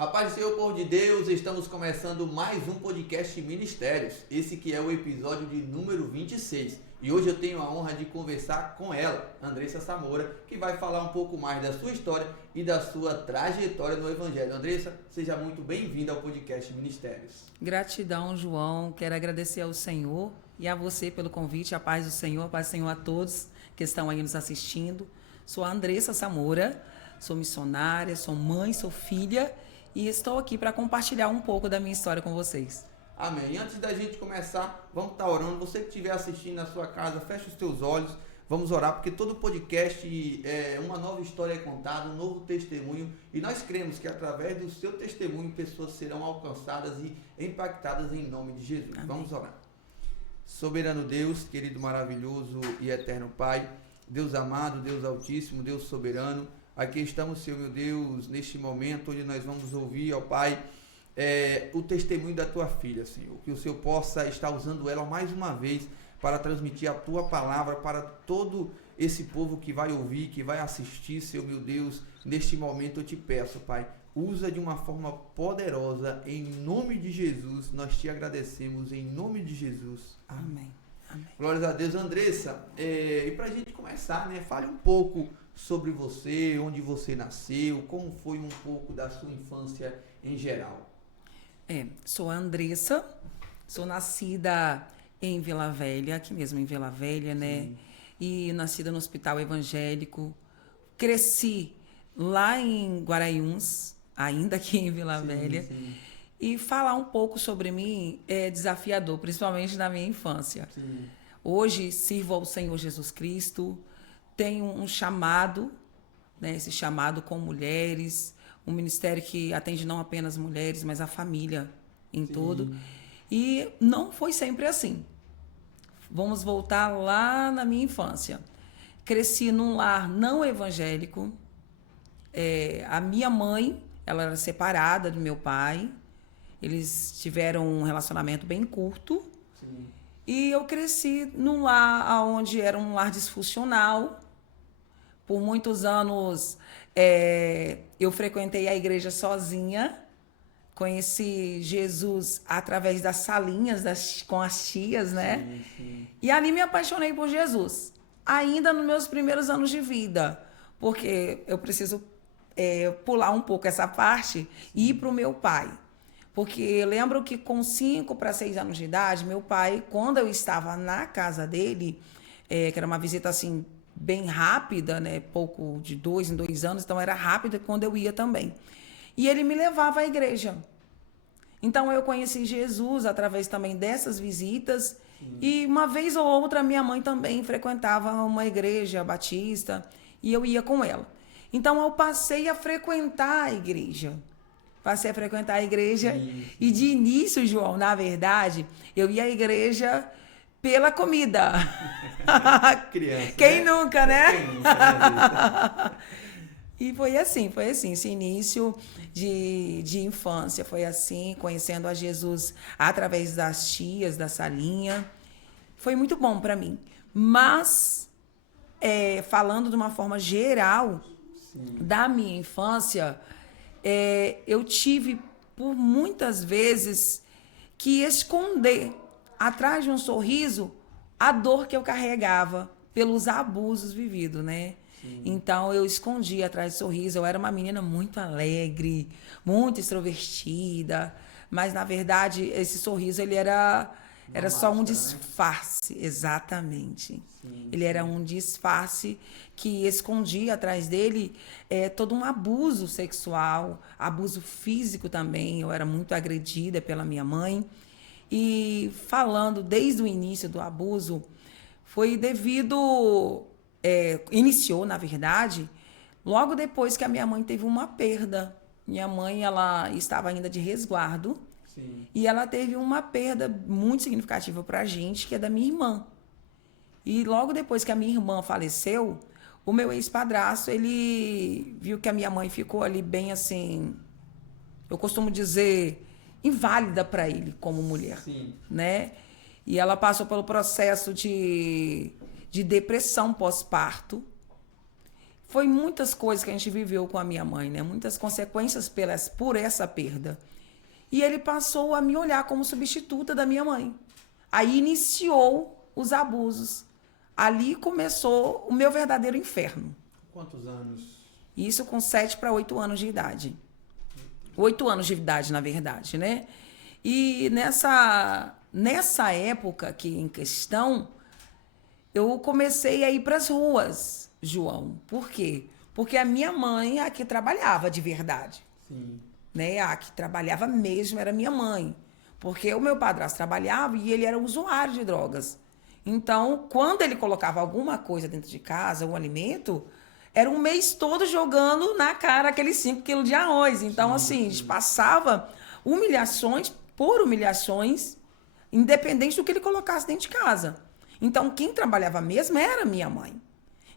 A paz do Senhor, povo de Deus, estamos começando mais um podcast Ministérios, esse que é o episódio de número 26. E hoje eu tenho a honra de conversar com ela, Andressa Samora, que vai falar um pouco mais da sua história e da sua trajetória no Evangelho. Andressa, seja muito bem-vinda ao podcast Ministérios. Gratidão, João. Quero agradecer ao Senhor e a você pelo convite. A paz do Senhor a todos que estão aí nos assistindo. Sou a Andressa Samora, sou missionária, sou mãe, sou filha e estou aqui para compartilhar um pouco da minha história com vocês. Amém. E antes da gente começar, vamos estar orando. Você que estiver assistindo na sua casa, feche os teus olhos. Vamos orar, porque todo podcast é uma nova história contada, um novo testemunho. E nós cremos que através do seu testemunho, pessoas serão alcançadas e impactadas em nome de Jesus. Amém. Vamos orar. Soberano Deus, querido, maravilhoso e eterno Pai, Deus amado, Deus altíssimo, Deus soberano, aqui estamos, Senhor meu Deus, neste momento onde nós vamos ouvir, ó Pai, o testemunho da Tua filha, Senhor, que o Senhor possa estar usando ela mais uma vez para transmitir a Tua palavra para todo esse povo que vai ouvir, que vai assistir, Senhor meu Deus, neste momento eu te peço, Pai, usa de uma forma poderosa, em nome de Jesus, nós te agradecemos, em nome de Jesus. Amém. Amém. Glórias a Deus. Andressa, e para a gente começar, né, fale um pouco sobre você, onde você nasceu, como foi um pouco da sua infância em geral. Sou a Andressa, sou nascida em Vila Velha, aqui mesmo em Vila Velha, né? Sim. E nascida no Hospital Evangélico. Cresci lá em Guaraiúns, ainda aqui em Vila Velha. Sim. E falar um pouco sobre mim é desafiador, principalmente na minha infância. Sim. Hoje sirvo ao Senhor Jesus Cristo, tenho um chamado, né, esse chamado com mulheres, um ministério que atende não apenas mulheres, mas a família em todo. E não foi sempre assim. Vamos voltar lá na minha infância. Cresci num lar não evangélico. A minha mãe, ela era separada do meu pai. Eles tiveram um relacionamento bem curto. Sim. E eu cresci num lar onde era um lar disfuncional. Por muitos anos, eu frequentei a igreja sozinha. Conheci Jesus através das salinhas com as tias, né? Sim, sim. E ali me apaixonei por Jesus. Ainda nos meus primeiros anos de vida. Porque eu preciso pular um pouco essa parte e ir para o meu pai. Porque eu lembro que com 5 para 6 anos de idade, meu pai, quando eu estava na casa dele, que era uma visita assim bem rápida, né? Pouco de 2 em 2 anos, então era rápida quando eu ia também. E ele me levava à igreja. Então eu conheci Jesus através também dessas visitas. Sim. E uma vez ou outra minha mãe também frequentava uma igreja batista e eu ia com ela. Então eu passei a frequentar a igreja. Sim. E de início, João, na verdade, eu ia à igreja pela comida. Criança, Quem nunca, né? Quem nunca, né? E foi assim, esse início de infância, foi assim, conhecendo a Jesus através das tias, da salinha. Foi muito bom para mim. Mas, falando de uma forma geral, sim, da minha infância, eu tive, por muitas vezes, que esconder atrás de um sorriso a dor que eu carregava pelos abusos vividos, né? Sim. Então, eu escondia atrás de sorriso. Eu era uma menina muito alegre, muito extrovertida, mas, na verdade, esse sorriso, ele era só um disfarce. Né? Exatamente. Sim, ele era um disfarce que escondia atrás dele todo um abuso sexual, abuso físico também. Eu era muito agredida pela minha mãe. E falando desde o início do abuso, foi devido... iniciou, na verdade, logo depois que a minha mãe teve uma perda. Minha mãe, ela estava ainda de resguardo. Sim. E ela teve uma perda muito significativa pra gente, que é da minha irmã. E logo depois que a minha irmã faleceu, o meu ex-padrasto, ele viu que a minha mãe ficou ali bem assim, eu costumo dizer, inválida para ele como mulher. Sim. Né? E ela passou pelo processo de depressão pós-parto. foi muitas coisas que a gente viveu com a minha mãe, né? Muitas consequências por essa perda. E ele passou a me olhar como substituta da minha mãe. Aí iniciou os abusos. Ali começou o meu verdadeiro inferno. Quantos anos? Isso com 7 para 8 anos de idade. 8 anos de idade, na verdade, né? E nessa época aqui em questão, eu comecei a ir para as ruas, João. Por quê? Porque a minha mãe, a que trabalhava de verdade. Sim. Né? A que trabalhava mesmo era minha mãe. Porque o meu padrasto trabalhava e ele era usuário de drogas. Então, quando ele colocava alguma coisa dentro de casa, um alimento, era um mês todo jogando na cara aqueles 5 quilos de arroz. Então, assim, a gente passava humilhações por humilhações, independente do que ele colocasse dentro de casa. Então, quem trabalhava mesmo era minha mãe.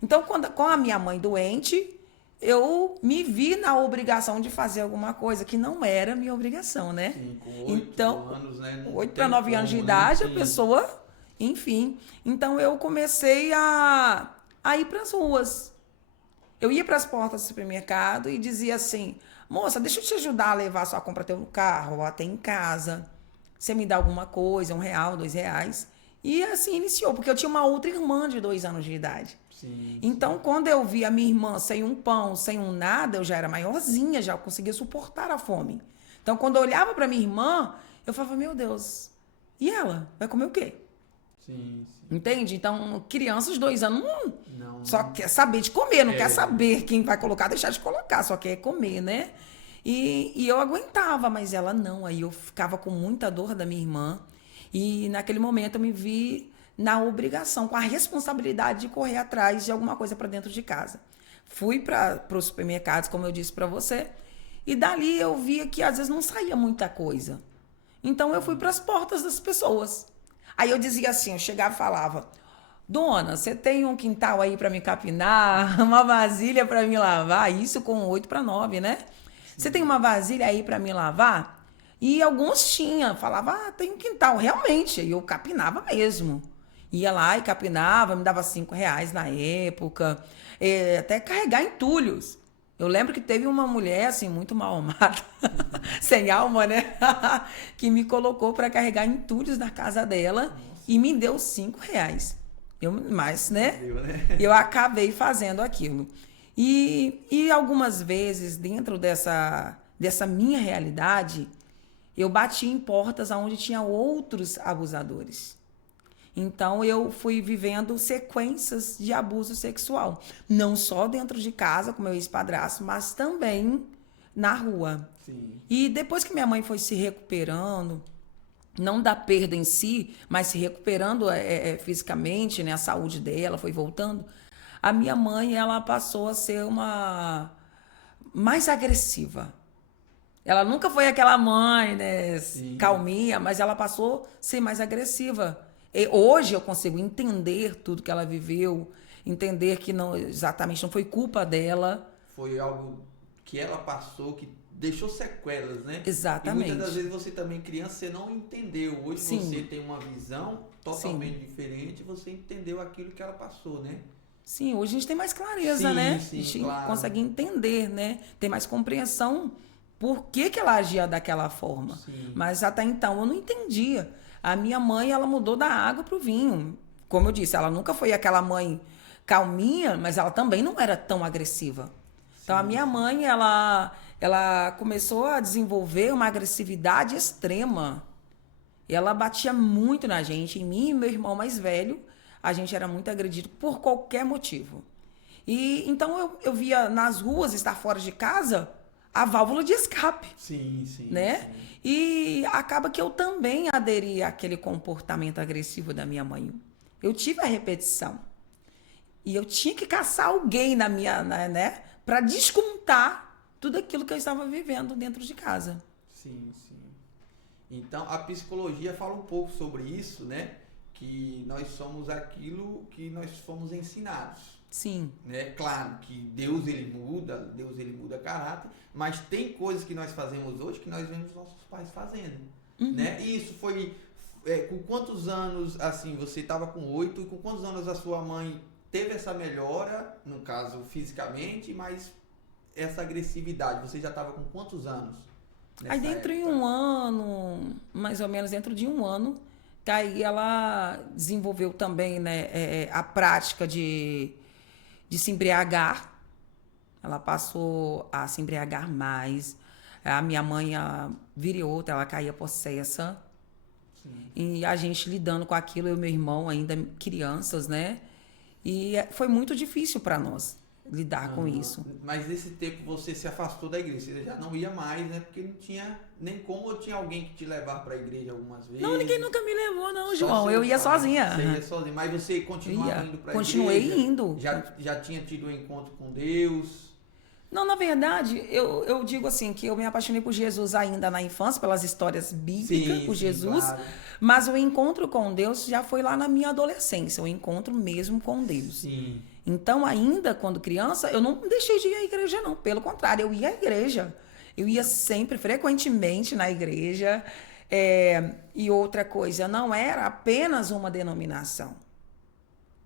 Então, com a minha mãe doente, eu me vi na obrigação de fazer alguma coisa que não era minha obrigação, né? Sim, com 8 anos, né? 8 para 9 anos de idade, né? a pessoa, enfim. Então, eu comecei a ir para as ruas. Eu ia para as portas do supermercado e dizia assim, moça, deixa eu te ajudar a levar sua compra até o carro, ou até em casa. Você me dá alguma coisa, R$1, R$2. E assim iniciou, porque eu tinha uma outra irmã de 2 anos de idade. Sim. Então, quando eu vi a minha irmã sem um pão, sem um nada, eu já era maiorzinha, já conseguia suportar a fome. Então, quando eu olhava para minha irmã, eu falava, meu Deus, e ela? Vai comer o quê? Sim. Entende? Então, crianças de 2 anos Não. só quer saber de comer, não quer saber quem vai colocar, deixar de colocar, só quer comer, né? E eu aguentava, mas ela não. Aí eu ficava com muita dor da minha irmã. E naquele momento eu me vi na obrigação, com a responsabilidade de correr atrás de alguma coisa para dentro de casa. Fui para os supermercados, como eu disse para você, e dali eu via que às vezes não saía muita coisa. Então eu fui para as portas das pessoas. Aí eu dizia assim, eu chegava e falava, dona, você tem um quintal aí para me capinar, uma vasilha para me lavar? Isso com 8 para 9, né? Você tem uma vasilha aí para me lavar? E alguns tinham, falava, tem um quintal, realmente. E eu capinava mesmo. Ia lá e capinava, me dava R$5 na época, até carregar entulhos. Eu lembro que teve uma mulher, assim, muito mal-amada, sem alma, né? Que me colocou para carregar entulhos na casa dela. Nossa. E me deu R$5. Mas, né? Eu acabei fazendo aquilo. E algumas vezes, dentro dessa minha realidade, eu bati em portas onde tinha outros abusadores. Então, eu fui vivendo sequências de abuso sexual. Não só dentro de casa, com meu ex-padrasto, mas também na rua. Sim. E depois que minha mãe foi se recuperando, não da perda em si, mas se recuperando fisicamente, né, a saúde dela foi voltando, a minha mãe ela passou a ser uma mais agressiva. Ela nunca foi aquela mãe, né, calminha, mas ela passou a ser mais agressiva. E hoje eu consigo entender tudo que ela viveu, entender que não exatamente não foi culpa dela. Foi algo que ela passou, que deixou sequelas, né? Exatamente. E muitas das vezes você também, criança, você não entendeu. Hoje você tem uma visão totalmente diferente, você entendeu aquilo que ela passou, né? Sim, hoje a gente tem mais clareza, né? A gente consegue entender, né? Tem mais compreensão por que ela agia daquela forma. Sim. Mas até então eu não entendia. A minha mãe, ela mudou da água pro vinho. Como eu disse, ela nunca foi aquela mãe calminha, mas ela também não era tão agressiva. Então, a minha mãe, ela começou a desenvolver uma agressividade extrema. Ela batia muito na gente, em mim e meu irmão mais velho. A gente era muito agredido por qualquer motivo. E então eu via nas ruas, estar fora de casa, a válvula de escape. Sim. Né? Sim. E acaba que eu também aderi àquele comportamento agressivo da minha mãe. Eu tive a repetição. E eu tinha que caçar alguém né, para descontar tudo aquilo que eu estava vivendo dentro de casa. Sim. Então, a psicologia fala um pouco sobre isso, né? Que nós somos aquilo que nós fomos ensinados. Sim. Né? Claro que Deus ele muda caráter, mas tem coisas que nós fazemos hoje que nós vemos nossos pais fazendo. Né? E isso foi com quantos anos, assim, você estava com 8 e com quantos anos a sua mãe teve essa melhora, no caso fisicamente, mas essa agressividade, você já estava com quantos anos? Aí dentro de um ano, mais ou menos dentro de um ano, daí ela desenvolveu também, né, a prática de se embriagar. Ela passou a se embriagar mais. A minha mãe vira e outra, ela caía possessa. Sim. E a gente lidando com aquilo, eu e meu irmão ainda crianças, né? E foi muito difícil para nós lidar com isso. Mas nesse tempo você se afastou da igreja, você já não ia mais, né? Porque não tinha nem como, ou tinha alguém que te levar para a igreja algumas vezes? Não, ninguém nunca me levou, não, João. Eu ia sozinha. Você ia sozinha, mas você continuava indo para a igreja? Continuei indo. Já tinha tido um encontro com Deus? Não, na verdade, eu digo assim, que eu me apaixonei por Jesus ainda na infância, pelas histórias bíblicas, por Jesus, claro. Mas o encontro com Deus já foi lá na minha adolescência, o encontro mesmo com Deus. Sim. Então, ainda quando criança, eu não deixei de ir à igreja, não. Pelo contrário, eu ia à igreja. Eu ia sempre, frequentemente na igreja. E outra coisa, não era apenas uma denominação.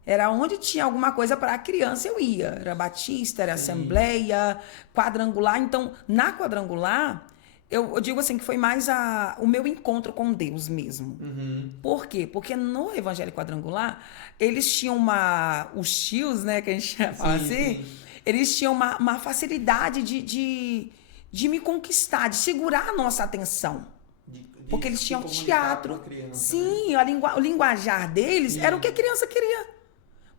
Era onde tinha alguma coisa para a criança, eu ia. Era batista, era assembleia, quadrangular. Então, na quadrangular, eu digo assim que foi mais o meu encontro com Deus mesmo. Uhum. Por quê? Porque no Evangelho Quadrangular, eles tinham os tios, né, que a gente fala assim, eles tinham uma facilidade de me conquistar, de segurar a nossa atenção. Porque eles tinham teatro. Criança, sim, né? O linguajar deles era o que a criança queria.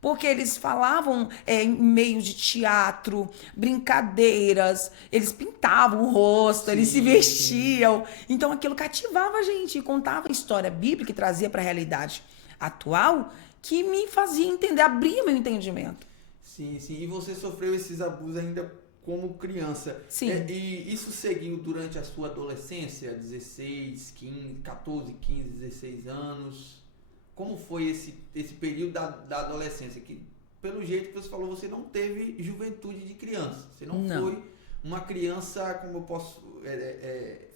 Porque eles falavam em meio de teatro, brincadeiras, eles pintavam o rosto, eles se vestiam. Então aquilo cativava a gente e contava a história bíblica e trazia para a realidade atual que me fazia entender, abria meu entendimento. Sim. E você sofreu esses abusos ainda como criança. Sim. E isso seguiu durante a sua adolescência, 16, 15, 14, 15, 16 anos? Como foi esse período da adolescência? Que, pelo jeito que você falou, você não teve juventude de criança. Você não foi uma criança, como eu posso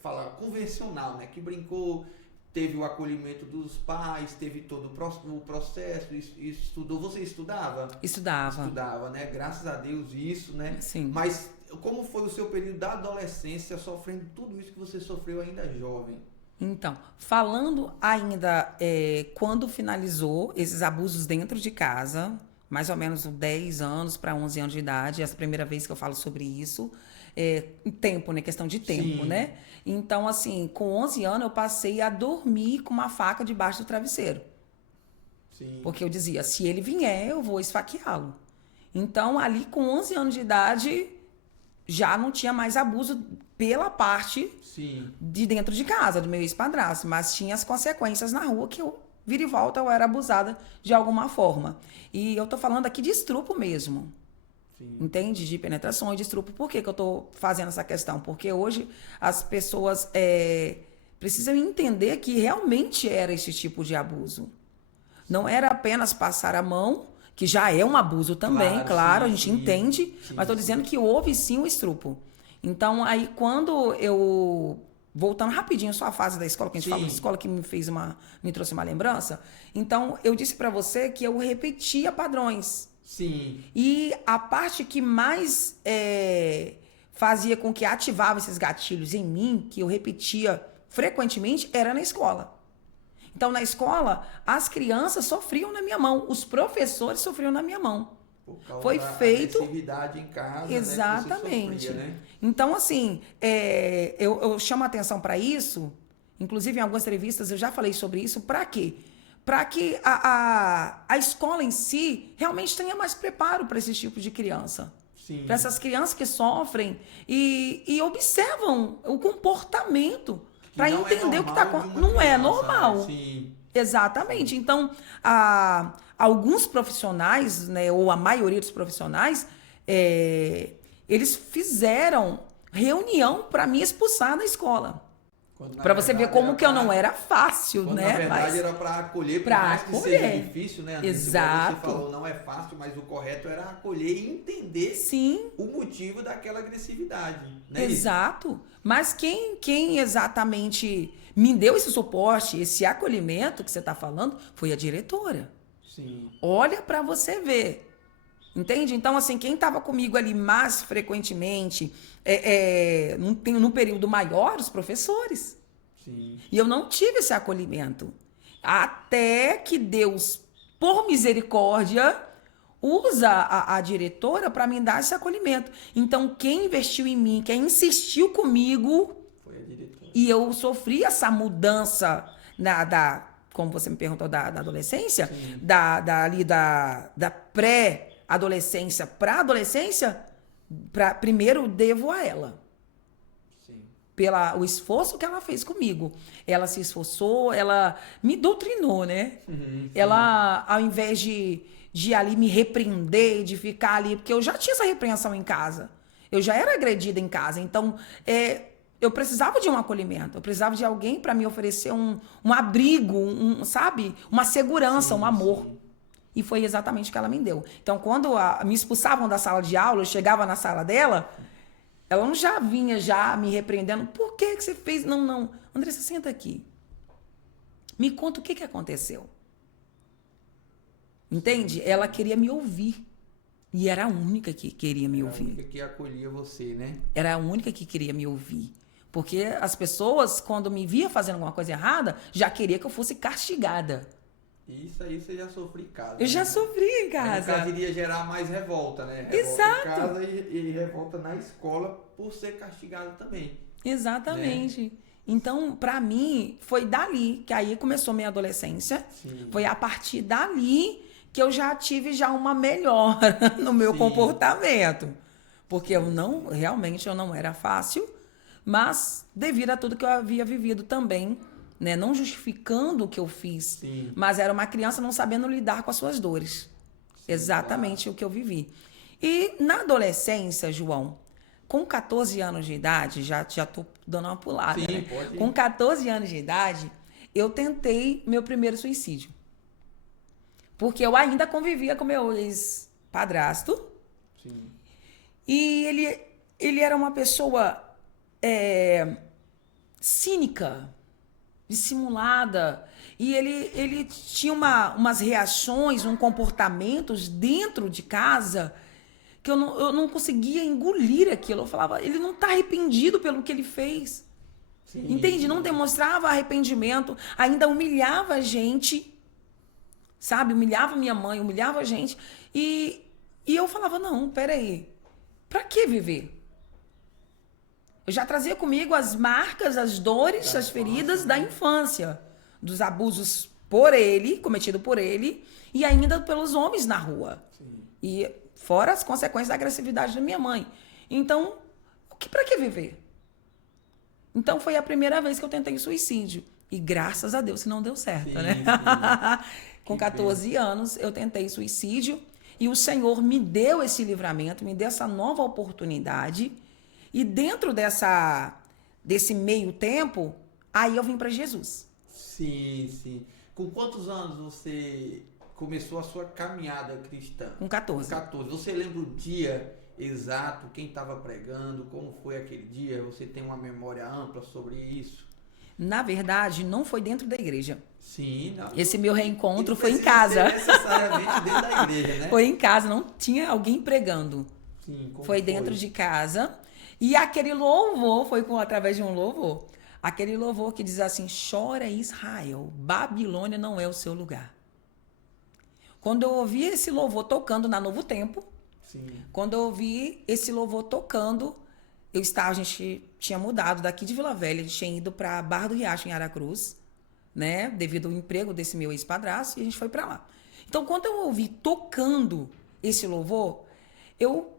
falar, convencional, né? Que brincou, teve o acolhimento dos pais, teve todo o processo, estudou. Você estudava? Estudava, né? Graças a Deus isso, né? Sim. Mas como foi o seu período da adolescência, sofrendo tudo isso que você sofreu ainda jovem? Então, falando ainda quando finalizou esses abusos dentro de casa, mais ou menos 10 anos para 11 anos de idade, essa é a primeira vez que eu falo sobre isso, tempo, né? Questão de tempo, né? Então, assim, com 11 anos eu passei a dormir com uma faca debaixo do travesseiro. Sim. Porque eu dizia, se ele vier, eu vou esfaqueá-lo. Então, ali com 11 anos de idade, já não tinha mais abuso pela parte de dentro de casa, do meu ex-padrasto, mas tinha as consequências na rua que eu vira e volta eu era abusada de alguma forma. E eu tô falando aqui de estupro mesmo. Sim. Entende? De penetração e de estupro. Por que eu tô fazendo essa questão? Porque hoje as pessoas precisam entender que realmente era esse tipo de abuso. Não era apenas passar a mão, que já é um abuso também, claro, a gente entende, mas estou dizendo que houve sim o estupro. Então, aí quando eu... Voltando rapidinho só a fase da escola, que a gente fala de escola, que me trouxe uma lembrança. Então, eu disse para você que eu repetia padrões. Sim. E a parte que mais fazia com que ativava esses gatilhos em mim, que eu repetia frequentemente, era na escola. Então, na escola, as crianças sofriam na minha mão, os professores sofriam na minha mão. Por causa foi feito da agressividade em casa, exatamente. Né, que você sofria, né? Então, assim, eu chamo a atenção para isso. Inclusive, em algumas entrevistas eu já falei sobre isso. Para quê? Para que a escola em si realmente tenha mais preparo para esse tipo de criança. Para essas crianças que sofrem e observam o comportamento para entender o que está acontecendo. Não é normal. Sim. Exatamente. Então, alguns profissionais, né, ou a maioria dos profissionais, eles fizeram reunião para me expulsar da escola. Para você ver como que eu não era fácil, né? Na verdade, era para acolher, por mais que seja difícil, né? Exato. Você falou, não é fácil, mas o correto era acolher e entender o motivo daquela agressividade. Né? Exato. Mas quem exatamente me deu esse suporte, esse acolhimento que você está falando, foi a diretora. Sim. Olha para você ver. Entende? Então, assim, quem estava comigo ali mais frequentemente, num período maior, os professores. Sim. E eu não tive esse acolhimento. Até que Deus, por misericórdia, usa a diretora para me dar esse acolhimento. Então, quem investiu em mim, quem insistiu comigo, Foi a diretora. e eu sofri essa mudança como você me perguntou, da adolescência, da pré-adolescência para adolescência, primeiro devo a ela. Sim. O esforço que ela fez comigo. Ela se esforçou, ela me doutrinou, né? Ela, ao invés de ali me repreender, de ficar ali, porque eu já tinha essa repreensão em casa. Eu já era agredida em casa. Então, eu precisava de um acolhimento. Eu precisava de alguém para me oferecer um abrigo, sabe? Uma segurança, um amor. Sim. E foi exatamente o que ela me deu. Então, quando me expulsavam da sala de aula, eu chegava na sala dela, ela não já vinha me repreendendo. Por que você fez? Não. Andressa, senta aqui. Me conta o que aconteceu. Entende? Ela queria me ouvir. E era a única que queria me ouvir. Era a única que acolhia você, né? Era a única que queria me ouvir. Porque as pessoas, quando me via fazendo alguma coisa errada, já queria que eu fosse castigada. Isso aí você já sofreu em casa. Eu já sofri em casa. No caso, iria gerar mais revolta, né? Revolta Exato. em casa e revolta na escola por ser castigado também. Exatamente. Né? Então, pra mim, foi dali que aí começou minha adolescência. Sim. Foi a partir dali que eu já tive uma melhora no meu comportamento. Porque realmente eu não era fácil, mas devido a tudo que eu havia vivido também, né? Não justificando o que eu fiz, mas era uma criança não sabendo lidar com as suas dores. Sim, exatamente o que eu vivi. E na adolescência, João, com 14 anos de idade, já tô dando uma pulada, sim, né? Pode ir. Com 14 anos de idade, eu tentei meu primeiro suicídio. Porque eu ainda convivia com meu ex-padrasto. Sim. E ele era uma pessoa cínica, dissimulada. E ele tinha umas reações, comportamentos dentro de casa que eu não conseguia engolir aquilo. Eu falava, ele não está arrependido pelo que ele fez. Sim, entende? Sim. Não demonstrava arrependimento, ainda humilhava a gente, sabe? Humilhava minha mãe, humilhava a gente. E eu falava, não, peraí, pra que viver? Eu já trazia comigo as marcas, as dores, as feridas da infância, dos abusos cometido por ele, e ainda pelos homens na rua. Sim. E fora as consequências da agressividade da minha mãe. Então, pra que viver? Então, foi a primeira vez que eu tentei suicídio. E graças a Deus que não deu certo, sim, né? Sim. Com 14 anos, eu tentei suicídio. E o Senhor me deu esse livramento, me deu essa nova oportunidade. E dentro desse meio tempo, aí eu vim para Jesus. Sim, sim. Com quantos anos você começou a sua caminhada cristã? Com 14. Com 14. Você lembra o dia exato, quem estava pregando, como foi aquele dia? Você tem uma memória ampla sobre isso? Na verdade, não foi dentro da igreja. Sim. Não, esse meu reencontro foi em casa. Não necessariamente dentro da igreja, né? Foi em casa, não tinha alguém pregando. Sim, como foi dentro de casa. E aquele louvor foi através de um louvor. Aquele louvor que diz assim, chora Israel, Babilônia não é o seu lugar. Quando eu ouvi esse louvor tocando na Novo Tempo, sim. Quando eu ouvi esse louvor tocando, a gente tinha mudado daqui de Vila Velha, a gente tinha ido para Barra do Riacho, em Aracruz, né? Devido ao emprego desse meu ex-padrasto, e a gente foi para lá. Então, quando eu ouvi tocando esse louvor, eu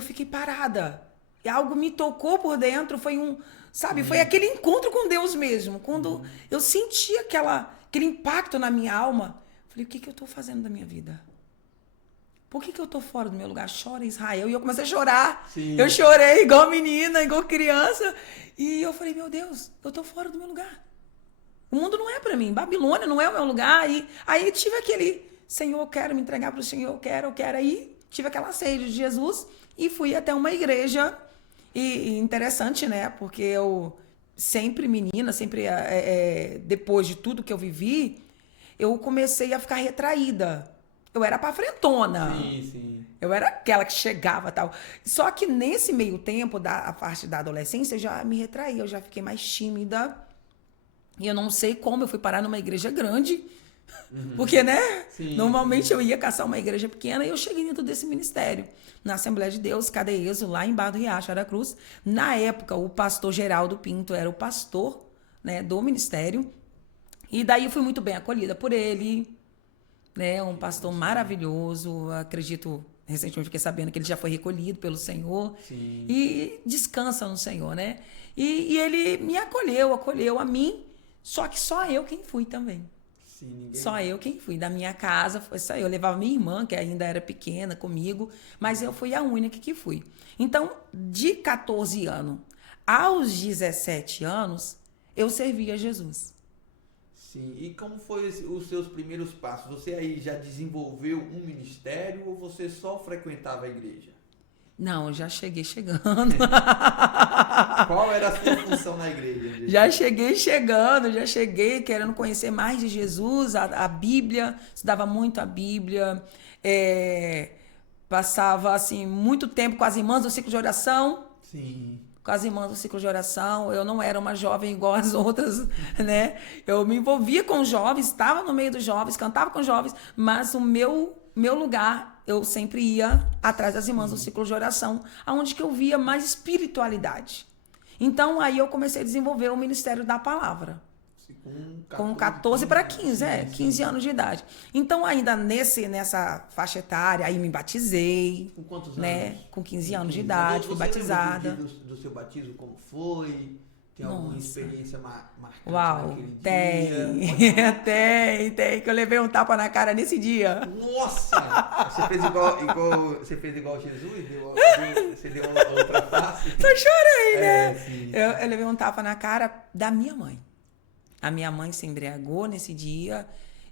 fiquei parada. E algo me tocou por dentro, foi foi aquele encontro com Deus mesmo. Quando eu senti aquele impacto na minha alma, falei, o que eu estou fazendo da minha vida? Por que eu estou fora do meu lugar? Chora Israel. E eu comecei a chorar. Sim. Eu chorei igual menina, igual criança. E eu falei, meu Deus, eu estou fora do meu lugar. O mundo não é para mim. Babilônia não é o meu lugar. E aí tive aquele, Senhor, eu quero me entregar para o Senhor, eu quero. Aí tive aquela sede de Jesus e fui até uma igreja. E interessante, né? Porque eu sempre menina, depois de tudo que eu vivi, eu comecei a ficar retraída. Eu era pra frentona. Sim, sim. Eu era aquela que chegava e tal. Só que nesse meio tempo, a parte da adolescência, eu já me retraí, eu já fiquei mais tímida. E eu não sei como eu fui parar numa igreja grande. Porque, né? Sim, Normalmente eu ia caçar uma igreja pequena e eu cheguei dentro desse ministério. Na Assembleia de Deus, Cadeieso, lá em Barra do Riacho, Aracruz. Na época, o pastor Geraldo Pinto era o pastor, né, do ministério. E daí eu fui muito bem acolhida por ele, né? Um pastor maravilhoso. Acredito, recentemente fiquei sabendo que ele já foi recolhido pelo Senhor. Sim. E descansa no Senhor, né? E ele me acolheu a mim. Só que só eu quem fui também. Sim, ninguém... Só eu quem fui. Da minha casa, foi só eu. Eu levava minha irmã, que ainda era pequena, comigo, mas eu fui a única que fui. Então, de 14 anos aos 17 anos, eu servia a Jesus. Sim. E como foi os seus primeiros passos? Você aí já desenvolveu um ministério ou você só frequentava a igreja? Não, eu já cheguei chegando. Qual era a sua função na igreja? Já cheguei querendo conhecer mais de Jesus, a Bíblia, estudava muito a Bíblia, passava assim muito tempo com as irmãs do ciclo de oração. Sim. Com as irmãs do ciclo de oração, eu não era uma jovem igual as outras, né? Eu me envolvia com os jovens, estava no meio dos jovens, cantava com os jovens, mas o meu lugar, eu sempre ia atrás das irmãs do ciclo de oração, onde que eu via mais espiritualidade. Então, aí eu comecei a desenvolver o Ministério da Palavra. Com 14 para 15, 15 anos de idade. Então, ainda nessa faixa etária, aí me batizei. Com quantos né? anos? Com 15 anos de idade, fui batizada. Você lembra do seu batismo, como foi? Tem alguma experiência marcante Uau, naquele dia? Tem, que eu levei um tapa na cara nesse dia. Nossa! Você fez igual Jesus? Você deu outra face? Só chorei, né? Sim. Eu levei um tapa na cara da minha mãe. A minha mãe se embriagou nesse dia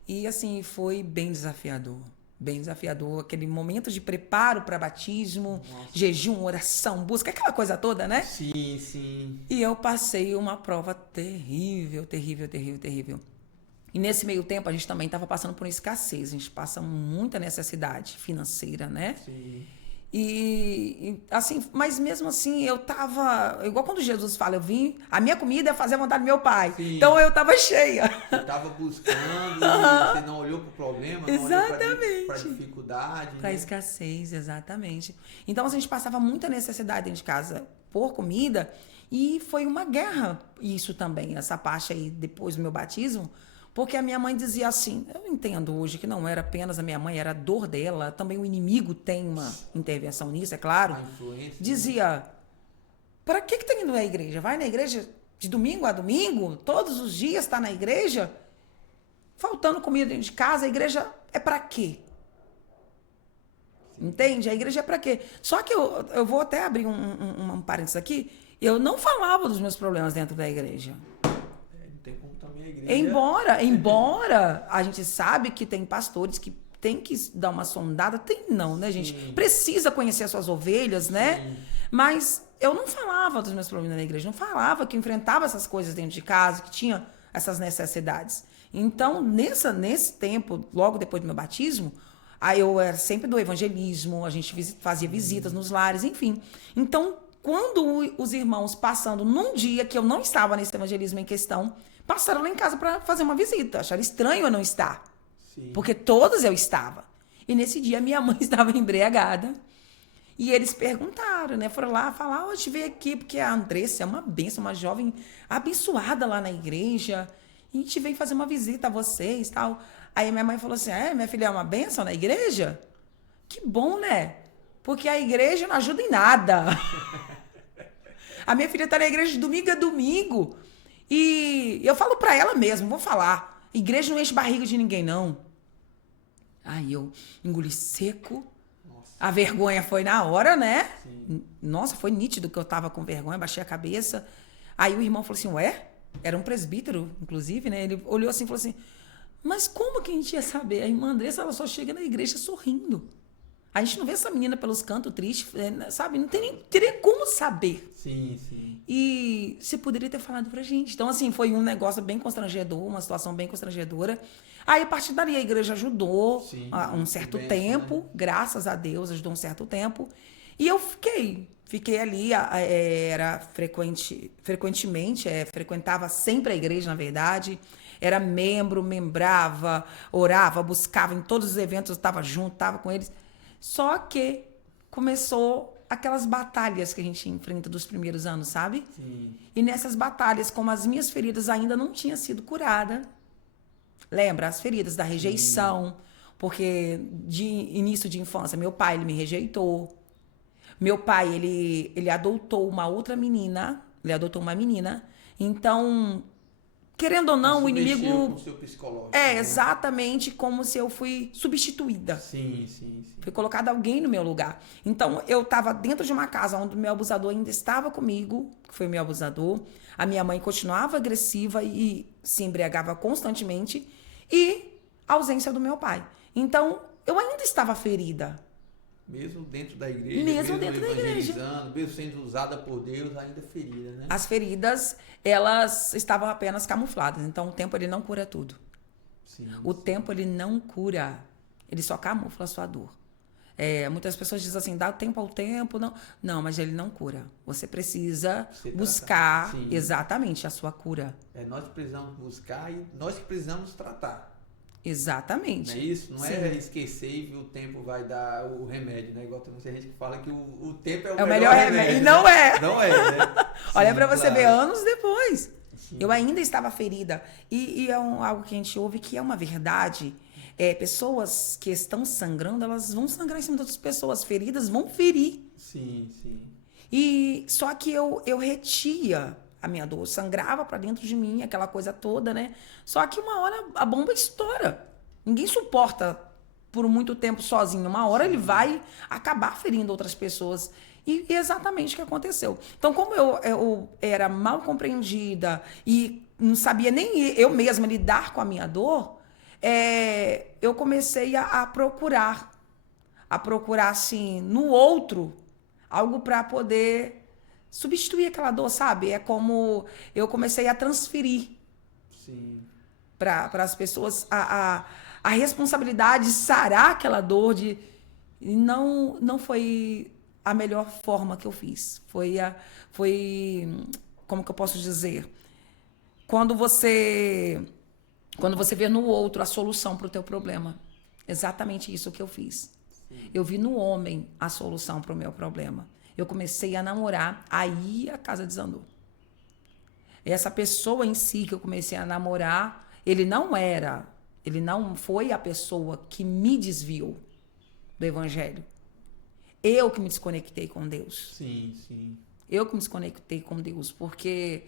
e, assim, foi bem desafiador. Bem desafiador. Aquele momento de preparo para batismo, jejum, oração, busca, aquela coisa toda, né? Sim, sim. E eu passei uma prova terrível. E nesse meio tempo, a gente também estava passando por escassez. A gente passa muita necessidade financeira, né? Sim. E assim, mas mesmo assim, eu tava... Igual quando Jesus fala, a minha comida é fazer a vontade do meu pai. Sim. Então, eu tava cheia. Você tava buscando, você não olhou pro problema, não olhou pra dificuldade. Pra escassez, exatamente. Então, a gente passava muita necessidade dentro de casa por comida e foi uma guerra isso também, essa parte aí depois do meu batismo. Porque a minha mãe dizia assim, eu entendo hoje que não era apenas a minha mãe, era a dor dela, também o inimigo tem uma intervenção nisso, é claro. A influência. Dizia, para que tá indo à igreja? Vai na igreja de domingo a domingo? Todos os dias tá na igreja? Faltando comida dentro de casa, a igreja é para quê? Entende? A igreja é para quê? Só que eu vou até abrir um parênteses aqui, eu não falava dos meus problemas dentro da igreja. Tem como também a igreja... Embora a gente sabe que tem pastores que tem que dar uma sondada, tem não, né, gente? Sim. Precisa conhecer as suas ovelhas, né? Sim. Mas eu não falava dos meus problemas na igreja, não falava que enfrentava essas coisas dentro de casa, que tinha essas necessidades. Então, nesse tempo, logo depois do meu batismo, aí eu era sempre do evangelismo, a gente fazia visitas nos lares, enfim. Então, quando os irmãos passando num dia que eu não estava nesse evangelismo em questão, passaram lá em casa para fazer uma visita. Acharam estranho eu não estar. Sim. Porque todos eu estava. E nesse dia minha mãe estava embriagada. E eles perguntaram, né? Foram lá falar, hoje veio aqui porque a Andressa é uma bênção, uma jovem abençoada lá na igreja. E a gente veio fazer uma visita a vocês e tal. Aí minha mãe falou assim, minha filha é uma bênção na igreja? Que bom, né? Porque a igreja não ajuda em nada. A minha filha está na igreja de domingo a domingo. E eu falo para ela mesmo, vou falar. Igreja não enche barriga de ninguém, não. Aí eu engoli seco. Nossa. A vergonha foi na hora, né? Sim. Nossa, foi nítido que eu tava com vergonha, baixei a cabeça. Aí o irmão falou assim, ué? Era um presbítero, inclusive, né? Ele olhou assim e falou assim, mas como que a gente ia saber? A irmã Andressa, ela só chega na igreja sorrindo. A gente não vê essa menina pelos cantos triste, sabe? Não teria como saber. Sim, sim. E você poderia ter falado pra gente. Então, assim, foi um negócio bem constrangedor, uma situação bem constrangedora. Aí, a partir dali, a igreja ajudou Sim, um certo benção, tempo, né? graças a Deus, ajudou um certo tempo. E eu fiquei ali, era frequentemente, frequentava sempre a igreja, na verdade. Era membrava, orava, buscava em todos os eventos, eu estava junto, estava com eles. Só que começou aquelas batalhas que a gente enfrenta dos primeiros anos, sabe? Sim. E nessas batalhas, como as minhas feridas ainda não tinham sido curadas, lembra? As feridas da rejeição, porque de início de infância, meu pai, ele me rejeitou. Meu pai, ele adotou uma outra menina, ele adotou uma menina. Então, querendo ou não, o Isso mexeu com inimigo o seu psicológico, é né? exatamente como se eu fui substituída. Sim, sim, sim. Foi colocado alguém no meu lugar. Então, eu estava dentro de uma casa onde o meu abusador ainda estava comigo, que foi o meu abusador. A minha mãe continuava agressiva e se embriagava constantemente. E a ausência do meu pai. Então, eu ainda estava ferida. Mesmo dentro da igreja, Mesmo dentro da igreja. evangelizando, mesmo sendo usada por Deus, ainda ferida, né? As feridas, elas estavam apenas camufladas. Então, o tempo, ele não cura tudo. Sim. O tempo, ele não cura. Ele só camufla a sua dor. Muitas pessoas dizem assim, dá tempo ao tempo. Não, mas ele não cura. Você precisa buscar Sim. exatamente a sua cura. Nós precisamos buscar e nós que precisamos tratar. Exatamente. Não é isso? Não Sim. é esquecer e o tempo vai dar o remédio, né? Igual tem muita gente que fala que o tempo É o melhor remédio. E não é. Não é, né? Olha Sim, pra você claro. ver, anos depois. Sim. Eu ainda estava ferida. E algo que a gente ouve que é uma verdade. Pessoas que estão sangrando, elas vão sangrar em cima de outras pessoas. Feridas vão ferir. Sim, sim. E só que eu retia a minha dor, sangrava pra dentro de mim, aquela coisa toda, né? Só que uma hora a bomba estoura. Ninguém suporta por muito tempo sozinho. Uma hora ele vai acabar ferindo outras pessoas. E exatamente o que aconteceu. Então, como eu era mal compreendida e não sabia nem eu mesma lidar com a minha dor, eu comecei a procurar assim, no outro, algo para poder substituir aquela dor, sabe? É como eu comecei a transferir para as pessoas a responsabilidade de sarar aquela dor. Não foi a melhor forma que eu fiz. Foi como que eu posso dizer? Quando você vê no outro a solução para o teu problema. Exatamente isso que eu fiz. Sim. Eu vi no homem a solução para o meu problema. Eu comecei a namorar, aí a casa desandou. Essa pessoa em si que eu comecei a namorar, ele não foi a pessoa que me desviou do evangelho. Eu que me desconectei com Deus. Sim, sim. Eu que me desconectei com Deus, porque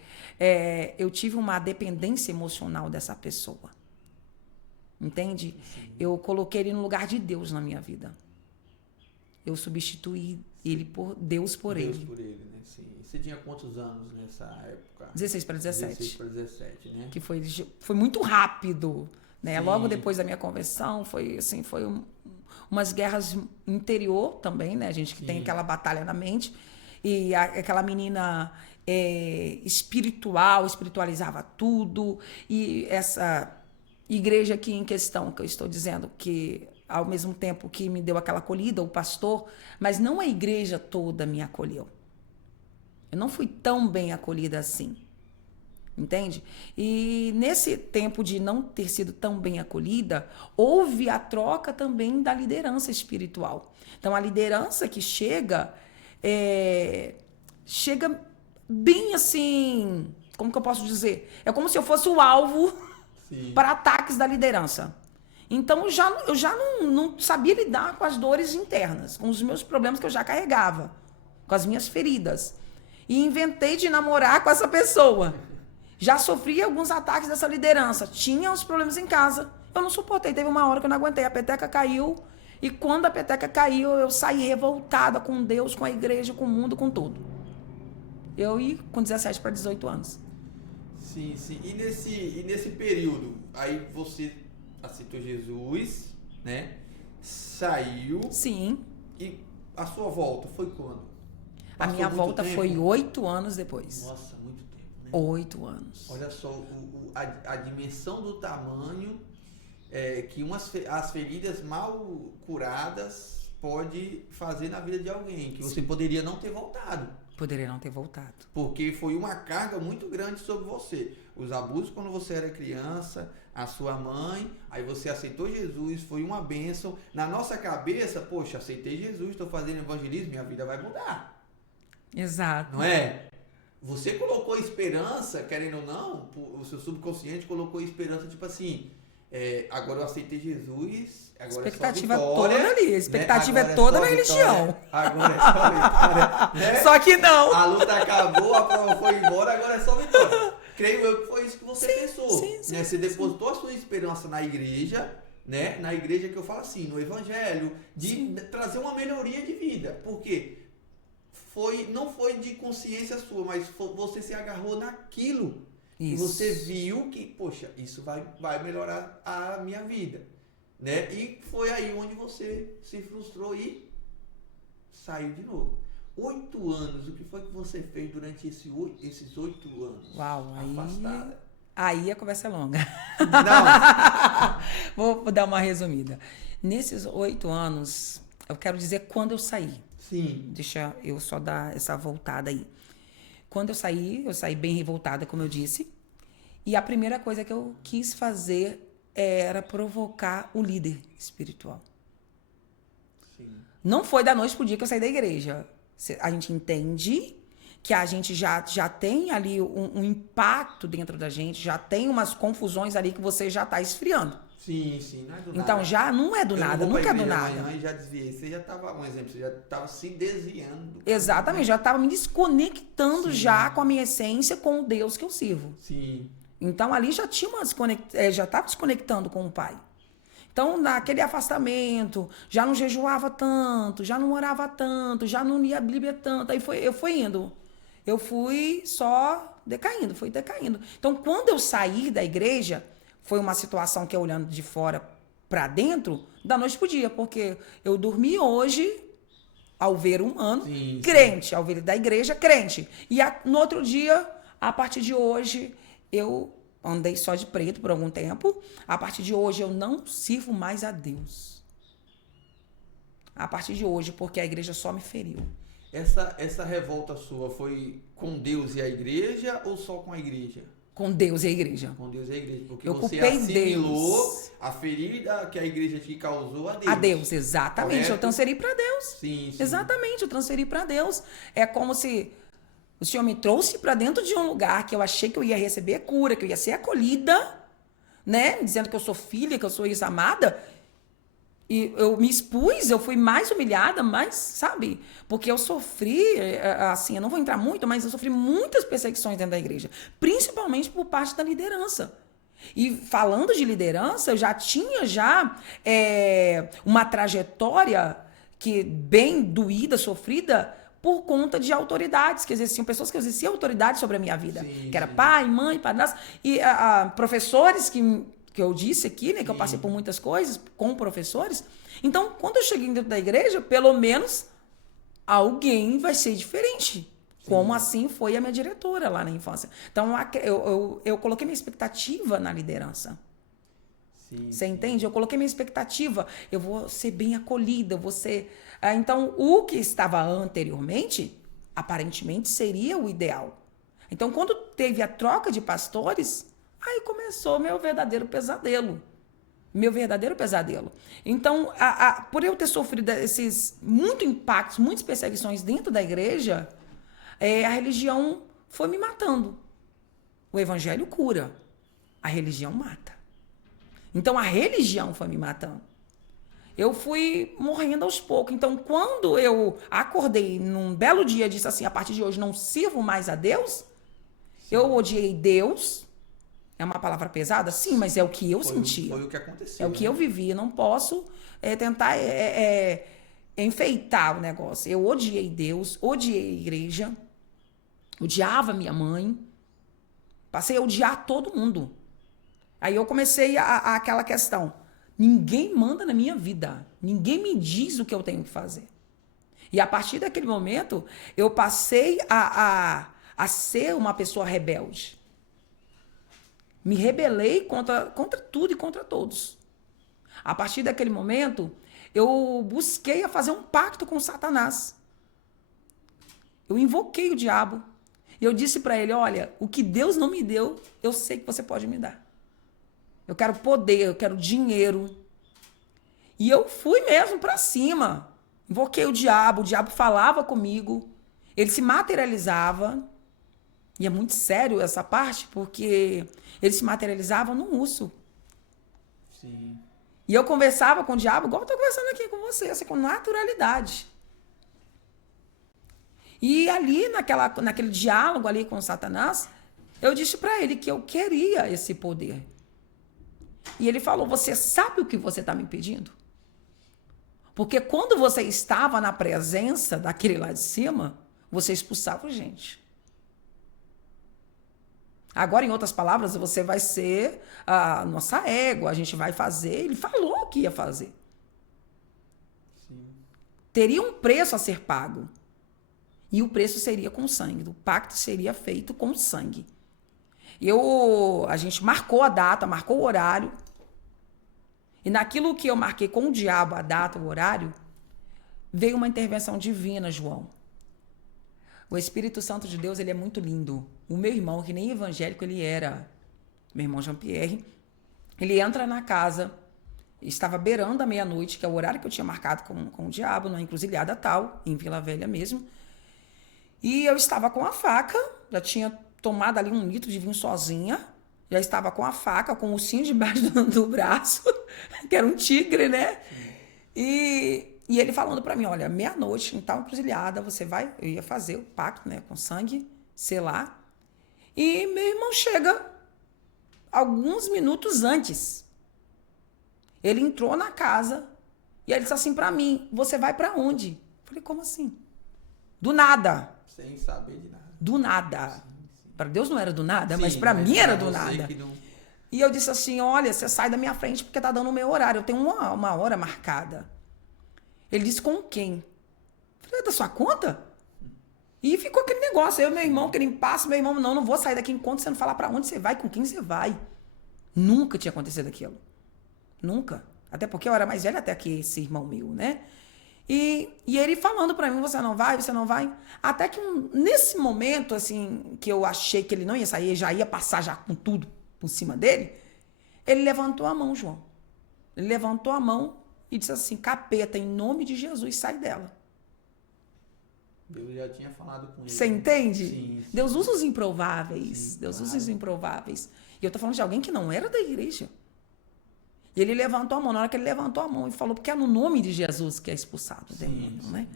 eu tive uma dependência emocional dessa pessoa. Entende? Sim. Eu coloquei ele no lugar de Deus na minha vida. Eu substituí Deus por ele. Deus por ele, né? Sim. Você tinha quantos anos nessa época? 16 para 17. 16 para 17, né? Que foi muito rápido, né? Sim. Logo depois da minha conversão, foi umas guerras interior também, né? A gente que tem aquela batalha na mente. E aquela menina espiritualizava tudo. E essa igreja aqui em questão, que eu estou dizendo, que ao mesmo tempo que me deu aquela acolhida, o pastor, mas não a igreja toda me acolheu. Eu não fui tão bem acolhida assim. Entende? E nesse tempo de não ter sido tão bem acolhida, houve a troca também da liderança espiritual. Então, a liderança que chega bem assim, como que eu posso dizer? É como se eu fosse o alvo para ataques da liderança. Então, eu já não sabia lidar com as dores internas, com os meus problemas que eu já carregava, com as minhas feridas. E inventei de namorar com essa pessoa. Já sofri alguns ataques dessa liderança. Tinha os problemas em casa. Eu não suportei. Teve uma hora que eu não aguentei. A peteca caiu. E quando a peteca caiu, eu saí revoltada com Deus, com a igreja, com o mundo, com tudo. Eu ia com 17 para 18 anos. Sim, sim. E nesse período, aí você aceitou Jesus, né? Saiu. Sim. E a sua volta foi quando? A Passou minha muito volta tempo? foi 8 anos depois. Nossa, muito tempo, né? 8 anos. Olha só a dimensão do tamanho que as feridas mal curadas pode fazer na vida de alguém, que você poderia não ter voltado. Poderia não ter voltado. Porque foi uma carga muito grande sobre você. Os abusos quando você era criança, a sua mãe, aí você aceitou Jesus, foi uma bênção. Na nossa cabeça, poxa, aceitei Jesus, estou fazendo evangelismo, minha vida vai mudar. Exato. Não é? Você colocou esperança, querendo ou não, o seu subconsciente colocou esperança, tipo assim, agora eu aceitei Jesus, agora expectativa é só vitória, toda ali, a expectativa né? é toda na vitória, religião. agora é só vitória. Né? Só que não. A luta acabou, a prova foi embora, agora é só vitória. Creio eu que foi isso que você pensou. Sim, Né? Você depositou a sua esperança na igreja, né? Na igreja que eu falo assim, no evangelho, de trazer uma melhoria de vida. Por quê? Não foi de consciência sua, mas você se agarrou naquilo. Isso. E você viu que, poxa, isso vai melhorar a minha vida. Né? E foi aí onde você se frustrou e saiu de novo. 8 anos, o que foi que você fez durante esses 8 anos? Uau, afastada? Aí a conversa é longa. Não. Vou dar uma resumida. Nesses 8 anos, eu quero dizer quando eu saí. Sim. Deixa eu só dar essa voltada aí. Quando eu saí bem revoltada, como eu disse. E a primeira coisa que eu quis fazer era provocar o líder espiritual. Sim. Não foi da noite pro dia que eu saí da igreja. A gente entende que a gente já tem ali um impacto dentro da gente, já tem umas confusões ali que você já tá esfriando. Sim, não é do nada. Então já não é do nada, nunca é do nada. Amanhã e já desviei. Você já estava, um exemplo, você já estava se desviando. Exatamente, já estava me desconectando já com a minha essência, com o Deus que eu sirvo. Sim. Então ali já tinha já estava desconectando com o Pai. Então, naquele afastamento, já não jejuava tanto, já não orava tanto, já não lia a Bíblia tanto. Aí eu fui indo. Eu fui só decaindo, fui decaindo. Então, quando eu saí da igreja, foi uma situação que eu olhando de fora para dentro, da noite pro dia, porque eu dormi hoje ao ver humano, crente, ao ver da igreja, crente. E no outro dia, a partir de hoje, eu andei só de preto por algum tempo. A partir de hoje, eu não sirvo mais a Deus. A partir de hoje, porque a igreja só me feriu. Essa revolta sua foi com Deus e a igreja ou só com a igreja? Com Deus e a igreja. Com Deus e a igreja. Porque eu você assimilou Deus. A ferida que a igreja te causou a Deus. A Deus, exatamente. Correto? Eu transferi para Deus. Sim. Exatamente, eu transferi para Deus. É como se o Senhor me trouxe para dentro de um lugar que eu achei que eu ia receber cura, que eu ia ser acolhida, né? Dizendo que eu sou filha, que eu sou ex-amada. E eu me expus, eu fui mais humilhada, mais, sabe? Porque eu sofri, assim, eu não vou entrar muito, mas eu sofri muitas perseguições dentro da igreja. Principalmente por parte da liderança. E falando de liderança, eu já tinha uma trajetória bem doída, sofrida, por conta de autoridades que exerciam, pessoas que exerciam autoridade sobre a minha vida. Que era pai, mãe, padrasto, e professores que eu disse aqui, né, que eu passei por muitas coisas com professores. Então, quando eu cheguei dentro da igreja, pelo menos alguém vai ser diferente. Como assim foi a minha diretora lá na infância. Então, eu coloquei minha expectativa na liderança. Você entende? Eu coloquei minha expectativa. Eu vou ser bem acolhida, eu vou ser... Então, o que estava anteriormente, aparentemente, seria o ideal. Então, quando teve a troca de pastores, aí começou meu verdadeiro pesadelo. Meu verdadeiro pesadelo. Então, por eu ter sofrido esses muitos impactos, muitas perseguições dentro da igreja, a religião foi me matando. O evangelho cura. A religião mata. Então, a religião foi me matando. Eu fui morrendo aos poucos. Então, quando eu acordei num belo dia e disse assim, a partir de hoje não sirvo mais a Deus, eu odiei Deus. É uma palavra pesada? Sim, mas é o que eu sentia. Foi o que aconteceu. É o que eu vivi. Eu não posso tentar enfeitar o negócio. Eu odiei Deus, odiei a igreja, odiava minha mãe. Passei a odiar todo mundo. Aí eu comecei aquela questão. Ninguém manda na minha vida. Ninguém me diz o que eu tenho que fazer. E a partir daquele momento, eu passei a ser uma pessoa rebelde. Me rebelei contra tudo e contra todos. A partir daquele momento, eu busquei a fazer um pacto com Satanás. Eu invoquei o diabo. E eu disse para ele, olha, o que Deus não me deu, eu sei que você pode me dar. Eu quero poder, eu quero dinheiro. E eu fui mesmo para cima. Invoquei o diabo falava comigo, ele se materializava. E é muito sério essa parte, porque ele se materializava num urso. Sim. E eu conversava com o diabo, igual eu estou conversando aqui com você, assim, com naturalidade. E ali, naquele diálogo ali com Satanás, eu disse para ele que eu queria esse poder. E ele falou, você sabe o que você está me pedindo? Porque quando você estava na presença daquele lá de cima, você expulsava gente. Agora, em outras palavras, você vai ser a nossa égua, a gente vai fazer. Ele falou que ia fazer. Sim. Teria um preço a ser pago. E o preço seria com sangue. O pacto seria feito com sangue. A gente marcou a data, marcou o horário. E naquilo que eu marquei com o diabo, a data, o horário, veio uma intervenção divina, João. O Espírito Santo de Deus, ele é muito lindo. O meu irmão, que nem evangélico ele era, meu irmão Jean-Pierre, ele entra na casa, estava beirando a meia-noite, que é o horário que eu tinha marcado com o diabo, numa encruzilhada tal, em Vila Velha mesmo. E eu estava com a faca, já tinha tomado ali 1 litro de vinho sozinha, já estava com a faca, com o ursinho debaixo do braço, que era um tigre, né? E ele falando para mim, olha, meia-noite, em tal encruzilhada, eu ia fazer o pacto, né, com sangue, selar. E meu irmão chega alguns minutos antes. Ele entrou na casa e ele disse assim para mim, você vai para onde? Eu falei, como assim? Do nada. Sem saber de nada. Do nada. Para Deus não era do nada, Sim, mas para mim era do você nada. não... E eu disse assim, olha, você sai da minha frente porque tá dando o meu horário. Eu tenho uma hora marcada. Ele disse, com quem? Eu falei, é da sua conta? E ficou aquele negócio. Eu, meu irmão, querendo passo, meu irmão, não vou sair daqui enquanto você não falar para onde você vai, com quem você vai. Nunca tinha acontecido aquilo. Nunca. Até porque eu era mais velha até que esse irmão meu, né? E ele falando para mim, você não vai. Até que nesse momento, assim, que eu achei que ele não ia sair, já ia passar já com tudo por cima dele, ele levantou a mão, João. Ele levantou a mão e disse assim, capeta, em nome de Jesus, sai dela. Deus já tinha falado com ele. Você entende? Sim. Deus usa os improváveis. Sim, Deus claro. usa os improváveis. E eu tô falando de alguém que não era da igreja. E ele levantou a mão. Na hora que ele levantou a mão, ele falou, porque é no nome de Jesus que é expulsado o demônio, né?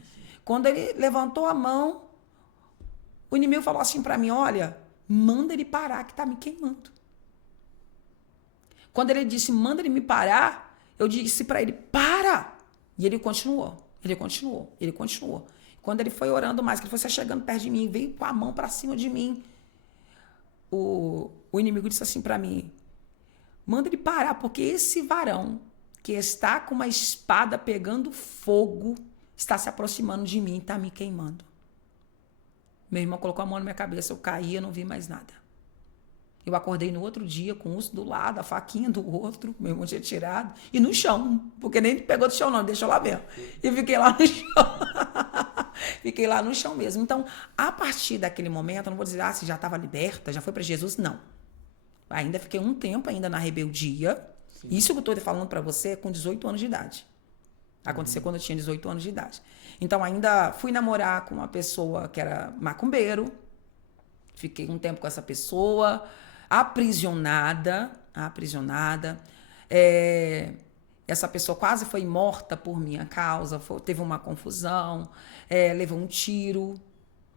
Quando ele levantou a mão, o inimigo falou assim para mim, olha, manda ele parar que tá me queimando. Quando ele disse, manda ele me parar, eu disse para ele, para! E ele continuou. Quando ele foi orando mais, que ele foi chegando perto de mim, veio com a mão para cima de mim, o inimigo disse assim para mim, manda ele parar, porque esse varão que está com uma espada pegando fogo está se aproximando de mim e está me queimando. Meu irmão colocou a mão na minha cabeça, eu caí, eu não vi mais nada. Eu acordei no outro dia com o urso do lado, a faquinha do outro, meu irmão tinha tirado, e no chão, porque nem pegou do chão não, deixou lá mesmo. E fiquei lá no chão. Fiquei lá no chão mesmo. Então, a partir daquele momento, eu não vou dizer, se já estava liberta, já foi para Jesus, não. Ainda fiquei um tempo ainda na rebeldia. Sim. Isso que eu estou falando para você é com 18 anos de idade. Aconteceu quando eu tinha 18 anos de idade. Então, ainda fui namorar com uma pessoa que era macumbeiro. Fiquei um tempo com essa pessoa, aprisionada. Essa pessoa quase foi morta por minha causa. Teve uma confusão, levou um tiro.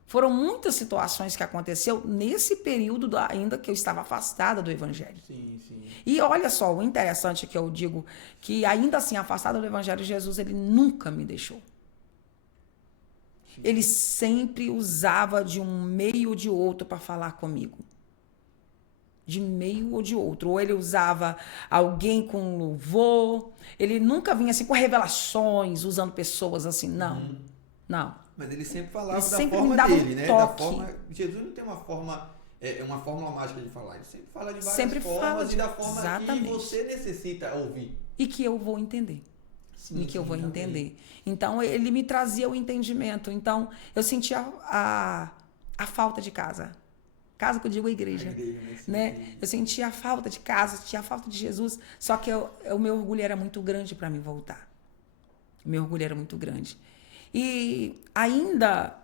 Foram muitas situações que aconteceu nesse período ainda que eu estava afastada do evangelho. Sim. E olha só, o interessante que eu digo, que ainda assim, afastada do evangelho, Jesus, ele nunca me deixou. Sim. Ele sempre usava de um meio ou de outro para falar comigo. De meio ou de outro. Ou ele usava alguém com louvor. Ele nunca vinha assim com revelações, usando pessoas assim, não. Não. Mas ele sempre falava Ele da sempre forma me dava dele, um né? toque. Jesus não tem uma fórmula mágica de falar. Ele sempre fala de várias Sempre fala formas e da forma exatamente. que você necessita ouvir. E que eu vou entender. Sim, E que eu vou também. entender. Então, ele me trazia o entendimento. Então, eu sentia a falta de casa. Casa que eu digo a igreja. Né? Eu sentia a falta de casa, sentia a falta de Jesus. Só que o meu orgulho era muito grande para me voltar. O meu orgulho era muito grande. E ainda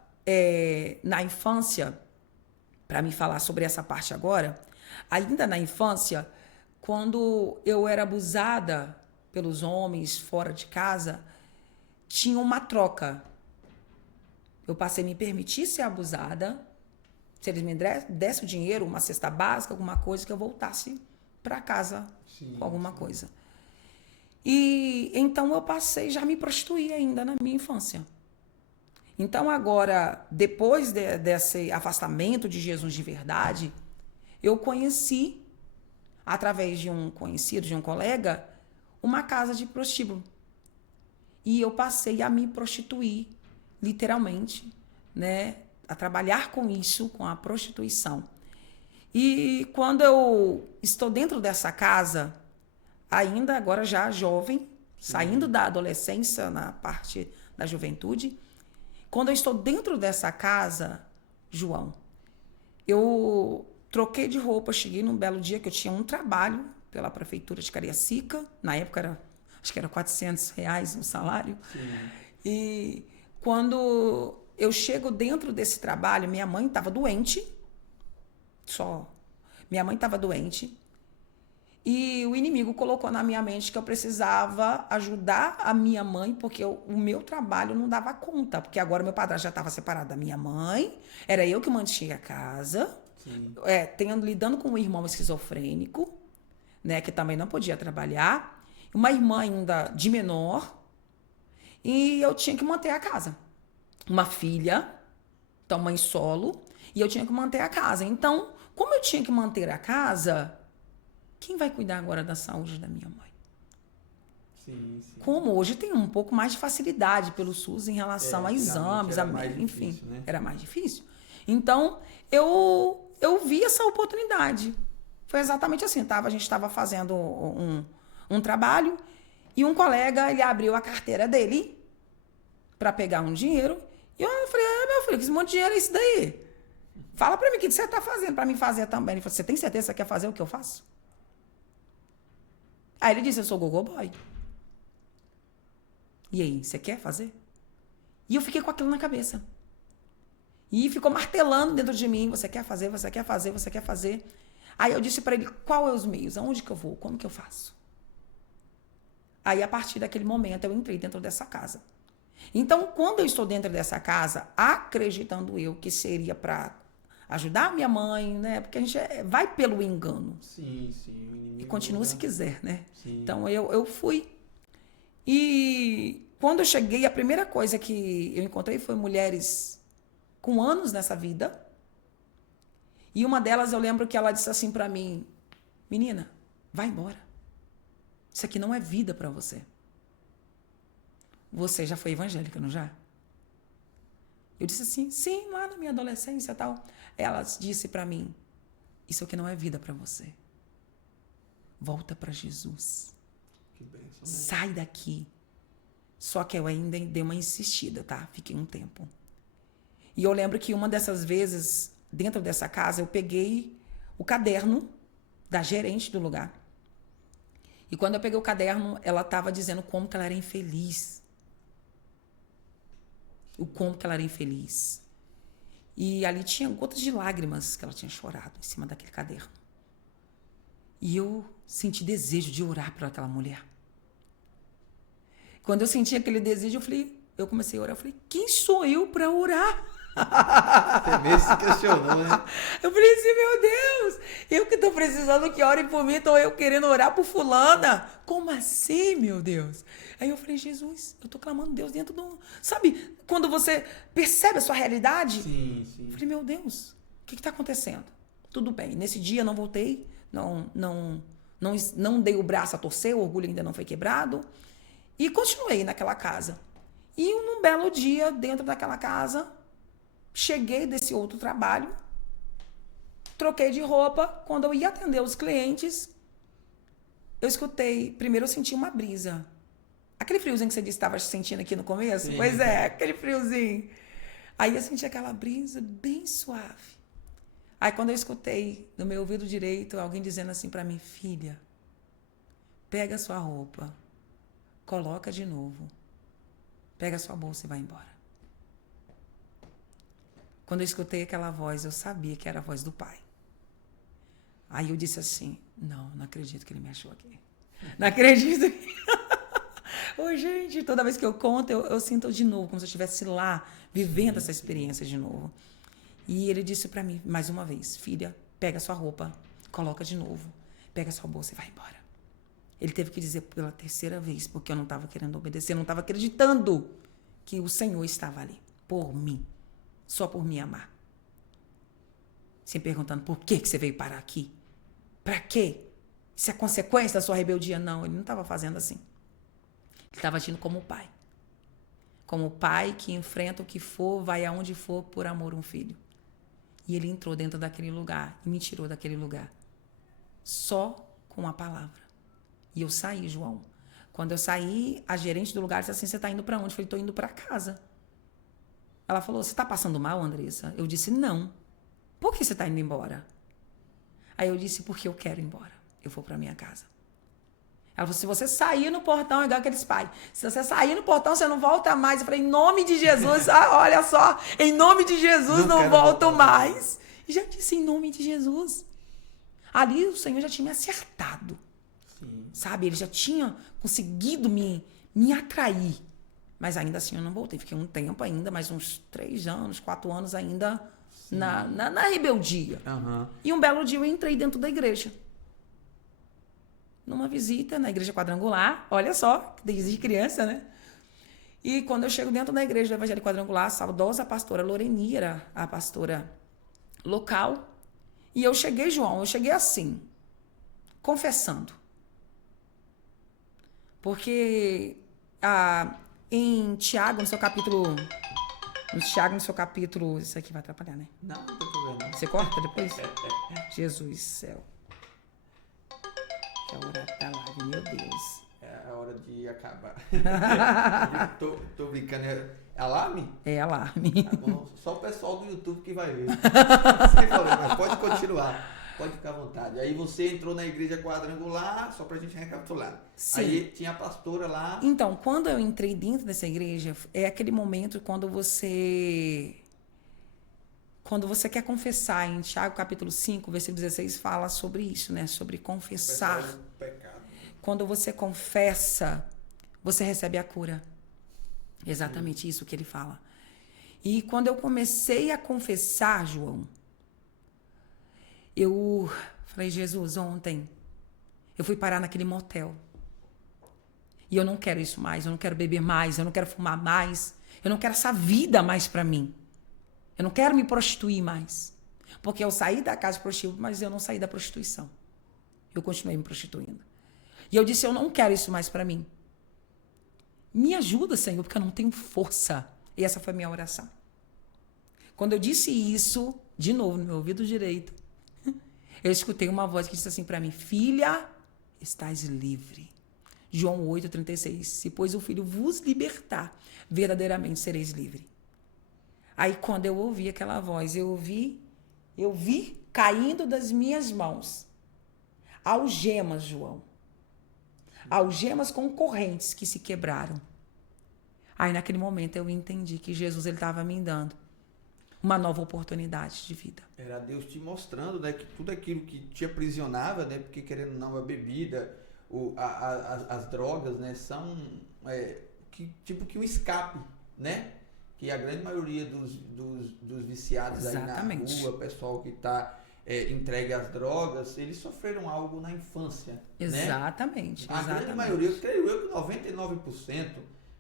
na infância, para me falar sobre essa parte agora, ainda na infância, quando eu era abusada pelos homens fora de casa, tinha uma troca. Eu passei a me permitir ser abusada, se eles me dessem o dinheiro, uma cesta básica, alguma coisa, que eu voltasse para casa com alguma coisa. E então eu passei, já me prostituí ainda na minha infância. Então agora, depois desse afastamento de Jesus de verdade, eu conheci, através de um conhecido, de um colega, uma casa de prostíbulo. E eu passei a me prostituir, literalmente, né? A trabalhar com isso, com a prostituição. E quando eu estou dentro dessa casa, ainda agora já jovem, saindo da adolescência, na parte da juventude, quando eu estou dentro dessa casa, João, eu troquei de roupa, cheguei num belo dia que eu tinha um trabalho pela prefeitura de Cariacica, na época acho que era R$400 o salário. Sim. E quando eu chego dentro desse trabalho, minha mãe estava doente, minha mãe estava doente, e o inimigo colocou na minha mente que eu precisava ajudar a minha mãe, porque o meu trabalho não dava conta, porque agora meu padrasto já estava separado da minha mãe, era eu que mantinha a casa, lidando com um irmão esquizofrênico, né, que também não podia trabalhar, uma irmã ainda de menor, e eu tinha que manter a casa. Uma filha, então mãe solo, e eu tinha que manter a casa. Então, como eu tinha que manter a casa, quem vai cuidar agora da saúde da minha mãe? Sim. Como hoje tem um pouco mais de facilidade pelo SUS em relação a exames, enfim, difícil, né? Era mais difícil. Então, eu vi essa oportunidade. Foi exatamente assim, a gente estava fazendo um trabalho e um colega, ele abriu a carteira dele para pegar um dinheiro e eu falei, meu filho, que esse monte de dinheiro é isso daí? Fala para mim, o que você está fazendo para mim fazer também? Ele falou, você tem certeza que você quer fazer o que eu faço? Aí ele disse, eu sou gogo boy. E aí, você quer fazer? E eu fiquei com aquilo na cabeça. E ficou martelando dentro de mim, você quer fazer, você quer fazer, você quer fazer. Aí eu disse para ele, qual é os meios? Aonde que eu vou? Como que eu faço? Aí, a partir daquele momento, eu entrei dentro dessa casa. Então, quando eu estou dentro dessa casa, acreditando eu que seria para ajudar a minha mãe, né? Porque a gente vai pelo engano. Sim. O inimigo e continua se quiser, né? Sim. Então, eu fui. E quando eu cheguei, a primeira coisa que eu encontrei foi mulheres com anos nessa vida. E uma delas, eu lembro que ela disse assim para mim, menina, vai embora. Isso aqui não é vida para você. Você já foi evangélica, não já? Eu disse assim, sim, lá na minha adolescência e tal. Ela disse para mim, isso aqui não é vida para você. Volta para Jesus. Que bênção, né? Sai daqui. Só que eu ainda dei uma insistida, tá? Fiquei um tempo. E eu lembro que uma dessas vezes, dentro dessa casa, eu peguei o caderno da gerente do lugar. E quando eu peguei o caderno, ela estava dizendo como que ela era infeliz. O como que ela era infeliz. E ali tinha gotas de lágrimas que ela tinha chorado em cima daquele caderno. E eu senti desejo de orar por aquela mulher. Quando eu senti aquele desejo, eu comecei a orar. Eu falei, quem sou eu para orar? Você mesmo se questionou, né? Eu falei assim, meu Deus, eu que estou precisando que orem por mim, estou eu querendo orar por fulana. Como assim, meu Deus? Aí eu falei, Jesus, eu estou clamando Deus dentro do... Sabe, quando você percebe a sua realidade? Sim. Eu falei, meu Deus, o que está acontecendo? Tudo bem, nesse dia não voltei, não dei o braço a torcer, o orgulho ainda não foi quebrado. E continuei naquela casa. E num belo dia, dentro daquela casa, cheguei desse outro trabalho, troquei de roupa. Quando eu ia atender os clientes, eu escutei, primeiro eu senti uma brisa. Aquele friozinho que você disse que estava sentindo aqui no começo? Sim. Pois é, aquele friozinho. Aí eu senti aquela brisa bem suave. Aí quando eu escutei no meu ouvido direito alguém dizendo assim para mim: filha, pega a sua roupa, coloca de novo, pega a sua bolsa e vai embora. Quando eu escutei aquela voz, eu sabia que era a voz do Pai. Aí eu disse assim: não acredito que ele me achou aqui. Não acredito. Ô, gente, toda vez que eu conto, eu sinto de novo, como se eu estivesse lá, vivendo essa experiência de novo. E ele disse para mim, mais uma vez: filha, pega a sua roupa, coloca de novo, pega a sua bolsa e vai embora. Ele teve que dizer pela terceira vez, porque eu não estava querendo obedecer, eu não estava acreditando que o Senhor estava ali, por mim, só por me amar. Sempre perguntando: por que você veio parar aqui? Para quê? Isso é consequência da sua rebeldia? Não, ele não estava fazendo assim. Ele estava agindo como o pai. Como o pai que enfrenta o que for, vai aonde for por amor a um filho. E ele entrou dentro daquele lugar e me tirou daquele lugar. Só com a palavra. E eu saí, João. Quando eu saí, a gerente do lugar disse assim: você está indo para onde? Eu falei: estou indo para casa. Ela falou: você está passando mal, Andressa? Eu disse: não. Por que você está indo embora? Aí eu disse: porque eu quero ir embora. Eu vou para minha casa. Ela falou: se você sair no portão, é igual aqueles pais. Se você sair no portão, você não volta mais. Eu falei: em nome de Jesus, olha só, em nome de Jesus, não volto mais. E já disse: em nome de Jesus. Ali o Senhor já tinha me acertado. Sim. Sabe? Ele já tinha conseguido me atrair. Mas ainda assim eu não voltei. Fiquei um tempo ainda, mais uns 3 anos, 4 anos ainda na rebeldia. Uhum. E um belo dia eu entrei dentro da igreja. Numa visita na igreja quadrangular, olha só, desde criança, né? E quando eu chego dentro da igreja do Evangelho Quadrangular, a saudosa pastora Loreni era a pastora local. E eu cheguei, João, assim, confessando. Porque em Tiago, no seu capítulo... Isso aqui vai atrapalhar, né? Não tem problema. Você corta depois? Jesus céu. É a hora da live, meu Deus. É a hora de acabar. tô brincando. É alarme? É alarme. Tá bom. Só o pessoal do YouTube que vai ver. Sem problema, pode continuar. Pode ficar à vontade. Aí você entrou na igreja quadrangular, só pra gente recapitular. Sim. Aí tinha a pastora lá. Então, quando eu entrei dentro dessa igreja, é aquele momento quando você quer confessar. Em Tiago capítulo 5, versículo 16, fala sobre isso, né? Sobre confessar. Pecado. Quando você confessa, você recebe a cura. Exatamente isso que ele fala. E quando eu comecei a confessar, João, eu falei: Jesus, ontem eu fui parar naquele motel. E eu não quero isso mais, eu não quero beber mais, eu não quero fumar mais, eu não quero essa vida mais pra mim. Eu não quero me prostituir mais. Porque eu saí da casa prostituta, mas eu não saí da prostituição. Eu continuei me prostituindo. E eu disse: eu não quero isso mais pra mim. Me ajuda, Senhor, porque eu não tenho força. E essa foi a minha oração. Quando eu disse isso, de novo, no meu ouvido direito, eu escutei uma voz que disse assim pra mim: filha, estás livre. João 8,36. Se, pois, o Filho vos libertar, verdadeiramente sereis livre. Aí, quando eu ouvi aquela voz, eu vi caindo das minhas mãos algemas, João. Algemas com correntes que se quebraram. Aí, naquele momento, eu entendi que Jesus estava me dando uma nova oportunidade de vida. Era Deus te mostrando, né, que tudo aquilo que te aprisionava, né, porque querendo ou não, a bebida, as drogas, né, são tipo que um escape, né? Que a grande maioria dos viciados aí na rua, pessoal que está entregue às drogas, eles sofreram algo na infância. Exatamente. Né? A grande maioria, eu creio eu que 99%,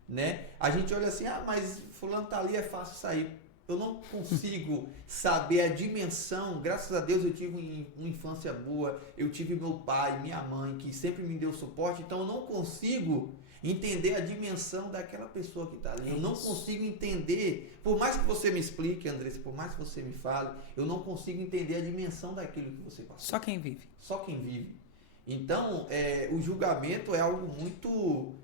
né? A gente olha assim: mas fulano tá ali, é fácil sair. Eu não consigo saber a dimensão. Graças a Deus eu tive uma infância boa, eu tive meu pai, minha mãe, que sempre me deu suporte, então eu não consigo Entender a dimensão daquela pessoa que está ali. Eu não consigo entender, por mais que você me explique, Andressa, por mais que você me fale, eu não consigo entender a dimensão daquilo que você passou. Só quem vive. Só quem vive. Então, o julgamento é algo muito,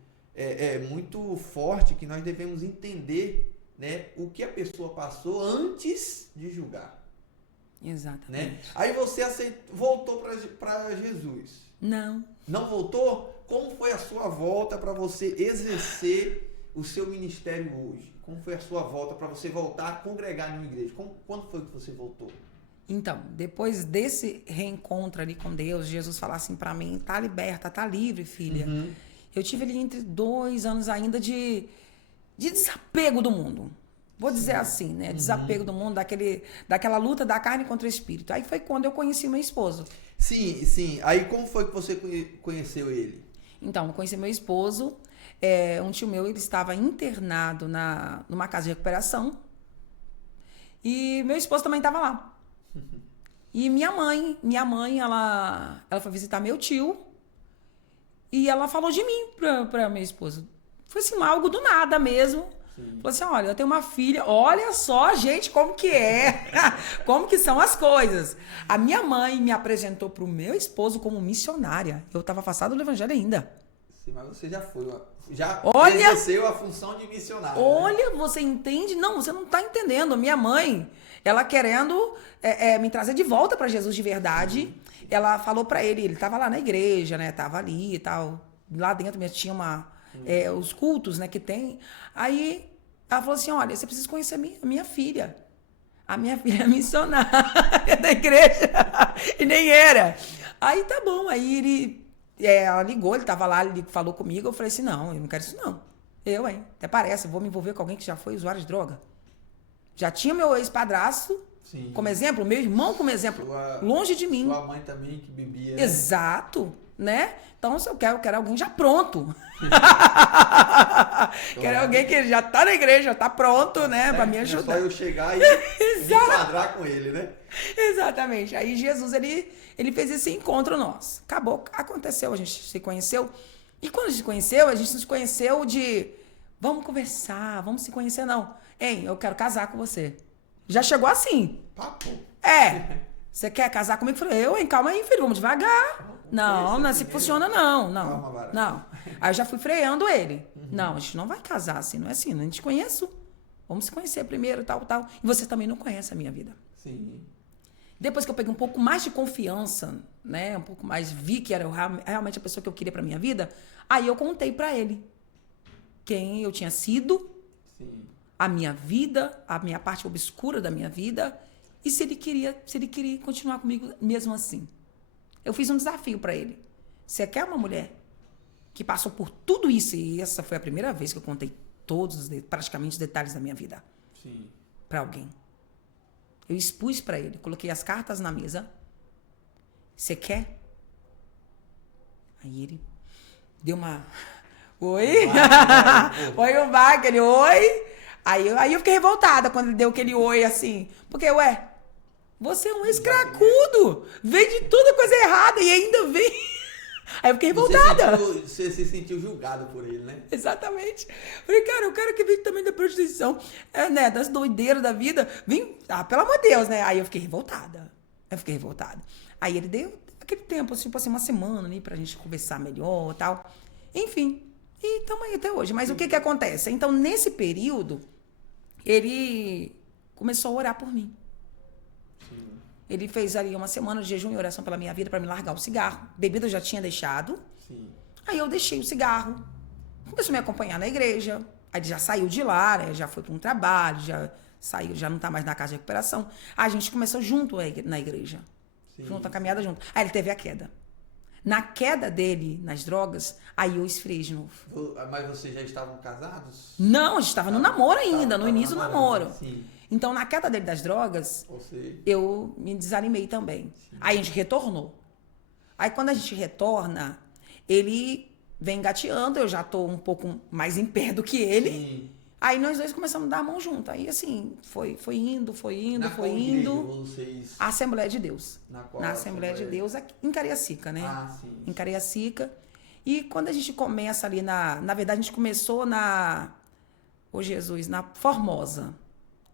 muito forte que nós devemos entender, né, o que a pessoa passou antes de julgar. Exatamente. Né? Aí você voltou para Jesus. Não. Não voltou? Como foi a sua volta para você exercer o seu ministério hoje? Como foi a sua volta para você voltar a congregar em uma igreja? Quando foi que você voltou? Então, depois desse reencontro ali com Deus, Jesus falar assim para mim, tá liberta, tá livre, filha. Uhum. Eu tive ali entre 2 anos ainda de desapego do mundo. Vou dizer assim, né? Desapego do mundo, daquela luta da carne contra o espírito. Aí foi quando eu conheci meu esposo. Sim, sim. Aí como foi que você conheceu ele? Então, eu conheci meu esposo. Um tio meu, ele estava internado numa casa de recuperação. E meu esposo também estava lá. E minha mãe, ela foi visitar meu tio. E ela falou de mim pra minha esposa. Foi assim, algo do nada mesmo. Sim. Falou assim, olha, eu tenho uma filha, olha só, gente, como que é, como que são as coisas. A minha mãe me apresentou pro meu esposo como missionária. Eu estava afastada do evangelho ainda. Sim, mas você já foi, já olha, exerceu a função de missionária. Olha, né? Você entende? Não, você não está entendendo. Minha mãe, ela querendo me trazer de volta para Jesus de verdade, ela falou para ele estava lá na igreja, né, tava ali e tal, lá dentro mesmo tinha os cultos, né, que tem. Aí ela falou assim, olha, você precisa conhecer a minha filha. A minha filha é missionária da igreja. E nem era. Aí tá bom, aí ela ligou, ele tava lá, ele falou comigo, eu falei assim, não, eu não quero isso não. Até parece, eu vou me envolver com alguém que já foi usuário de droga. Já tinha meu ex-padrasto como exemplo, meu irmão como exemplo, longe de mim. Sua mãe também que bebia. Né? Exato, né? Então, se eu quero alguém já pronto. Quero alguém que já tá na igreja, já tá pronto, né? Pra me ajudar. É só eu chegar e me enquadrar com ele, né? Exatamente. Aí Jesus, ele fez esse encontro nosso. Acabou, aconteceu, a gente se conheceu. E quando a gente se conheceu de vamos conversar, vamos se conhecer, não. Eu quero casar com você. Já chegou assim. Papo. Você quer casar comigo? Eu falei, calma aí, filho, vamos devagar. Não é assim que funciona, não. Não. Aí eu já fui freando ele. Não, a gente não vai casar assim, não é assim, não a gente conheço. Vamos se conhecer primeiro, tal. E você também não conhece a minha vida. Sim. Depois que eu peguei um pouco mais de confiança, né, um pouco mais, vi que era realmente a pessoa que eu queria pra minha vida, aí eu contei pra ele quem eu tinha sido, sim, a minha vida, a minha parte obscura da minha vida, e se ele queria continuar comigo mesmo assim. Eu fiz um desafio pra ele. Você quer uma mulher que passou por tudo isso, e essa foi a primeira vez que eu contei praticamente os detalhes da minha vida pra alguém. Eu expus pra ele, coloquei as cartas na mesa. Você quer? Aí ele deu uma... Oi? Foi um bar, aquele oi. Aí eu fiquei revoltada quando ele deu aquele oi assim. Porque, você é um ex-cracudo. Vem de toda coisa errada e ainda vem... Aí eu fiquei revoltada. Você se sentiu julgado por ele, né? Exatamente. Falei, cara, o cara que vem também da prostituição, né, das doideiras da vida, vem, pelo amor de Deus, né? Aí eu fiquei revoltada. Aí ele deu aquele tempo, tipo assim, uma semana ali pra gente conversar melhor e tal. Enfim, e estamos aí até hoje. Mas o que acontece? Então, nesse período, ele começou a orar por mim. Ele fez ali uma semana de jejum e oração pela minha vida para me largar o cigarro. Bebida eu já tinha deixado. Sim. Aí eu deixei o cigarro. Começou a me acompanhar na igreja. Aí ele já saiu de lá, né? Já foi para um trabalho, já saiu, já não tá mais na casa de recuperação. Aí a gente começou junto na igreja. Sim. Junto, a caminhada junto. Aí ele teve a queda. Na queda dele, nas drogas, aí eu esfriei de novo. Mas vocês já estavam casados? Não, a gente estava no namoro ainda, no início do namoro. Sim. Então, na queda dele das drogas, eu me desanimei também. Sim. Aí a gente retornou. Aí quando a gente retorna, ele vem engateando, eu já tô um pouco mais em pé do que ele. Sim. Aí nós dois começamos a dar a mão junto. Aí assim, foi indo. Vocês... A Assembleia de Deus. Na Assembleia de Deus, aqui, em Cariacica, né? Sim. Em Cariacica. E quando a gente começa ali na verdade, a gente começou na Formosa.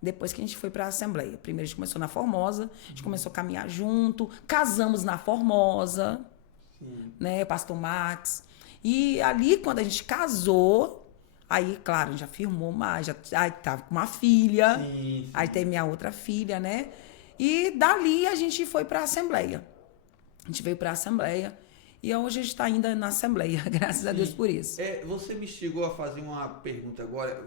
Depois que a gente foi para a Assembleia. Primeiro a gente começou na Formosa, a gente começou a caminhar junto, casamos na Formosa, né, Pastor Max. E ali, quando a gente casou, aí, claro, a gente já firmou mais, aí tava com uma filha, aí tem minha outra filha, né? E dali a gente foi para a Assembleia. A gente veio para a Assembleia e hoje a gente está ainda na Assembleia, graças a Deus por isso. Você me chegou a fazer uma pergunta agora.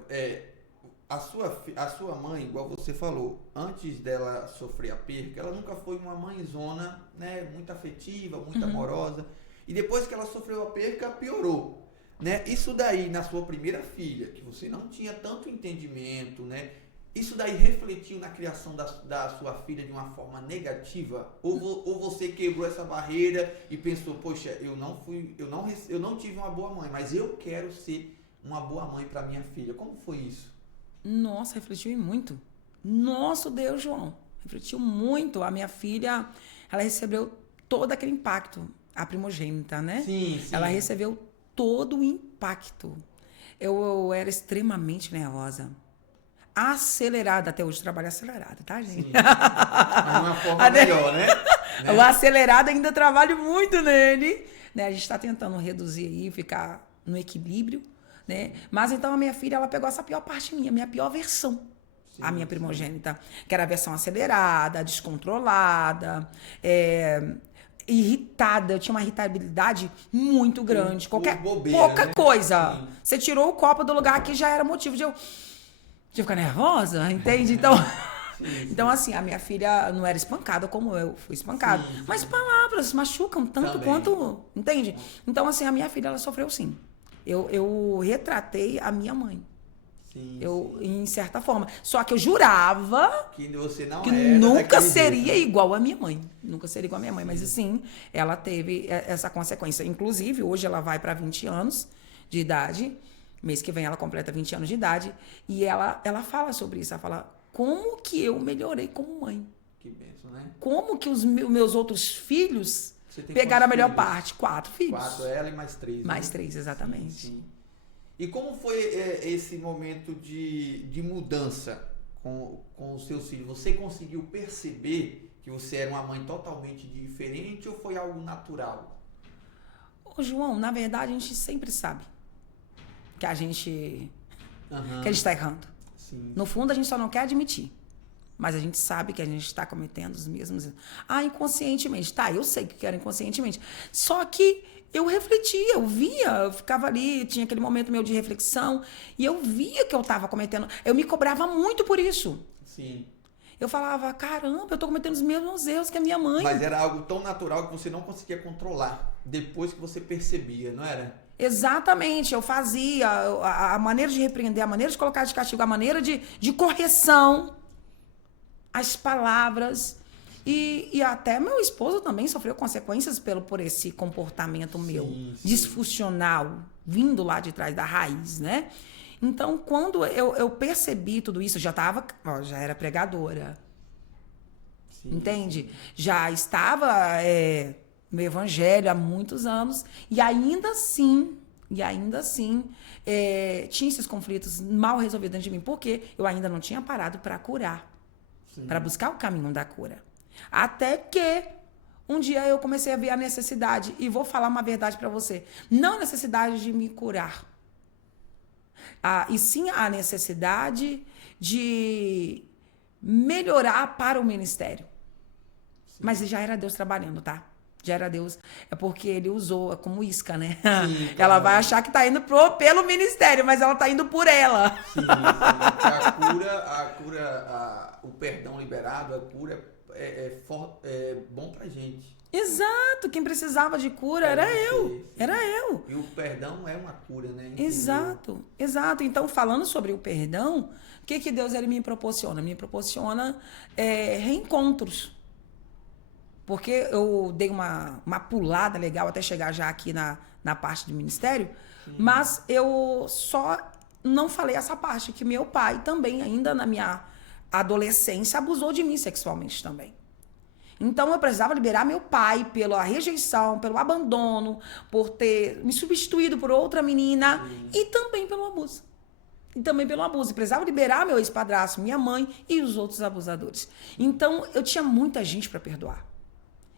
A sua mãe, igual você falou, antes dela sofrer a perca, ela nunca foi uma mãezona, né, muito afetiva, muito amorosa. E depois que ela sofreu a perca, piorou, né? Isso daí, na sua primeira filha, que você não tinha tanto entendimento, né? Isso daí refletiu na criação da sua filha de uma forma negativa? Ou você quebrou essa barreira e pensou, poxa, eu não tive uma boa mãe, mas eu quero ser uma boa mãe para minha filha. Como foi isso? Nossa, refletiu em muito. Nosso Deus, João. Refletiu muito. A minha filha, ela recebeu todo aquele impacto. A primogênita, né? Sim. Ela recebeu todo o impacto. Eu era extremamente nervosa. Acelerada. Até hoje trabalho acelerada, tá, gente? Sim. Mas de uma forma melhor, né? O acelerado ainda trabalho muito nele. Né? A gente está tentando reduzir aí, ficar no equilíbrio. Né? Mas então a minha filha, ela pegou essa pior parte minha pior versão. A minha primogênita. Que era a versão acelerada, descontrolada, irritada. Eu tinha uma irritabilidade muito grande. Pouca né? Coisa. Sim. Você tirou o copo do lugar que já era motivo de eu ficar nervosa, entende? Então, então, assim, a minha filha não era espancada como eu fui espancada. Sim. Mas palavras machucam tanto também. Quanto... Entende? Então, assim, a minha filha, ela sofreu sim. Eu retratei a minha mãe. Sim. Em certa forma. Só que eu jurava que você não que nunca seria jeito. Igual a minha mãe. Nunca seria igual a minha mãe. Sim. Mas, assim, ela teve essa consequência. Inclusive, hoje ela vai para 20 anos de idade. Mês que vem ela completa 20 anos de idade. E ela fala sobre isso. Ela fala, como que eu melhorei como mãe? Que benção, né? Como que os meus outros filhos pegaram a melhor parte? 4 filhos. 4, ela e mais 3. Mais 3, exatamente. Sim. E como foi esse momento de mudança com os seus filhos? Você conseguiu perceber que você era uma mãe totalmente diferente ou foi algo natural? Ô, João, na verdade, a gente sempre sabe que a gente está errando. Sim. No fundo, a gente só não quer admitir. Mas a gente sabe que a gente está cometendo os mesmos... inconscientemente. Tá, eu sei que era inconscientemente. Só que eu refletia, eu via, eu ficava ali, tinha aquele momento meu de reflexão, e eu via que eu estava cometendo... Eu me cobrava muito por isso. Sim. Eu falava, caramba, eu estou cometendo os mesmos erros que a minha mãe. Mas era algo tão natural que você não conseguia controlar, depois que você percebia, não era? Exatamente, eu fazia a maneira de repreender, a maneira de colocar de castigo, a maneira de correção, as palavras, e até meu esposo também sofreu consequências por esse comportamento meu, disfuncional, vindo lá de trás da raiz, né? Então, quando eu percebi tudo isso, já era pregadora, entende? Já estava no evangelho há muitos anos, e ainda assim, tinha esses conflitos mal resolvidos dentro de mim, porque eu ainda não tinha parado para curar, para buscar o caminho da cura. Até que um dia eu comecei a ver a necessidade, e vou falar uma verdade para você, não a necessidade de me curar, e sim a necessidade de melhorar para o ministério. Sim. Mas já era Deus trabalhando, tá? Já era Deus. É porque ele usou como isca, né? Sim, ela vai achar que tá indo pelo ministério, mas ela tá indo por ela. Sim. A cura, o perdão liberado, a cura é bom pra gente. Exato. Quem precisava de cura era eu. Era eu. E o perdão é uma cura, né? Entendeu? Exato. Então, falando sobre o perdão, o que Deus ele me proporciona? Me proporciona reencontros. Porque eu dei uma pulada legal até chegar já aqui na parte do ministério, mas eu só não falei essa parte, que meu pai também, ainda na minha adolescência, abusou de mim sexualmente também. Então, eu precisava liberar meu pai pela rejeição, pelo abandono, por ter me substituído por outra menina e também pelo abuso. E também pelo abuso. Eu precisava liberar meu ex-padrasto, minha mãe e os outros abusadores. Então, eu tinha muita gente para perdoar.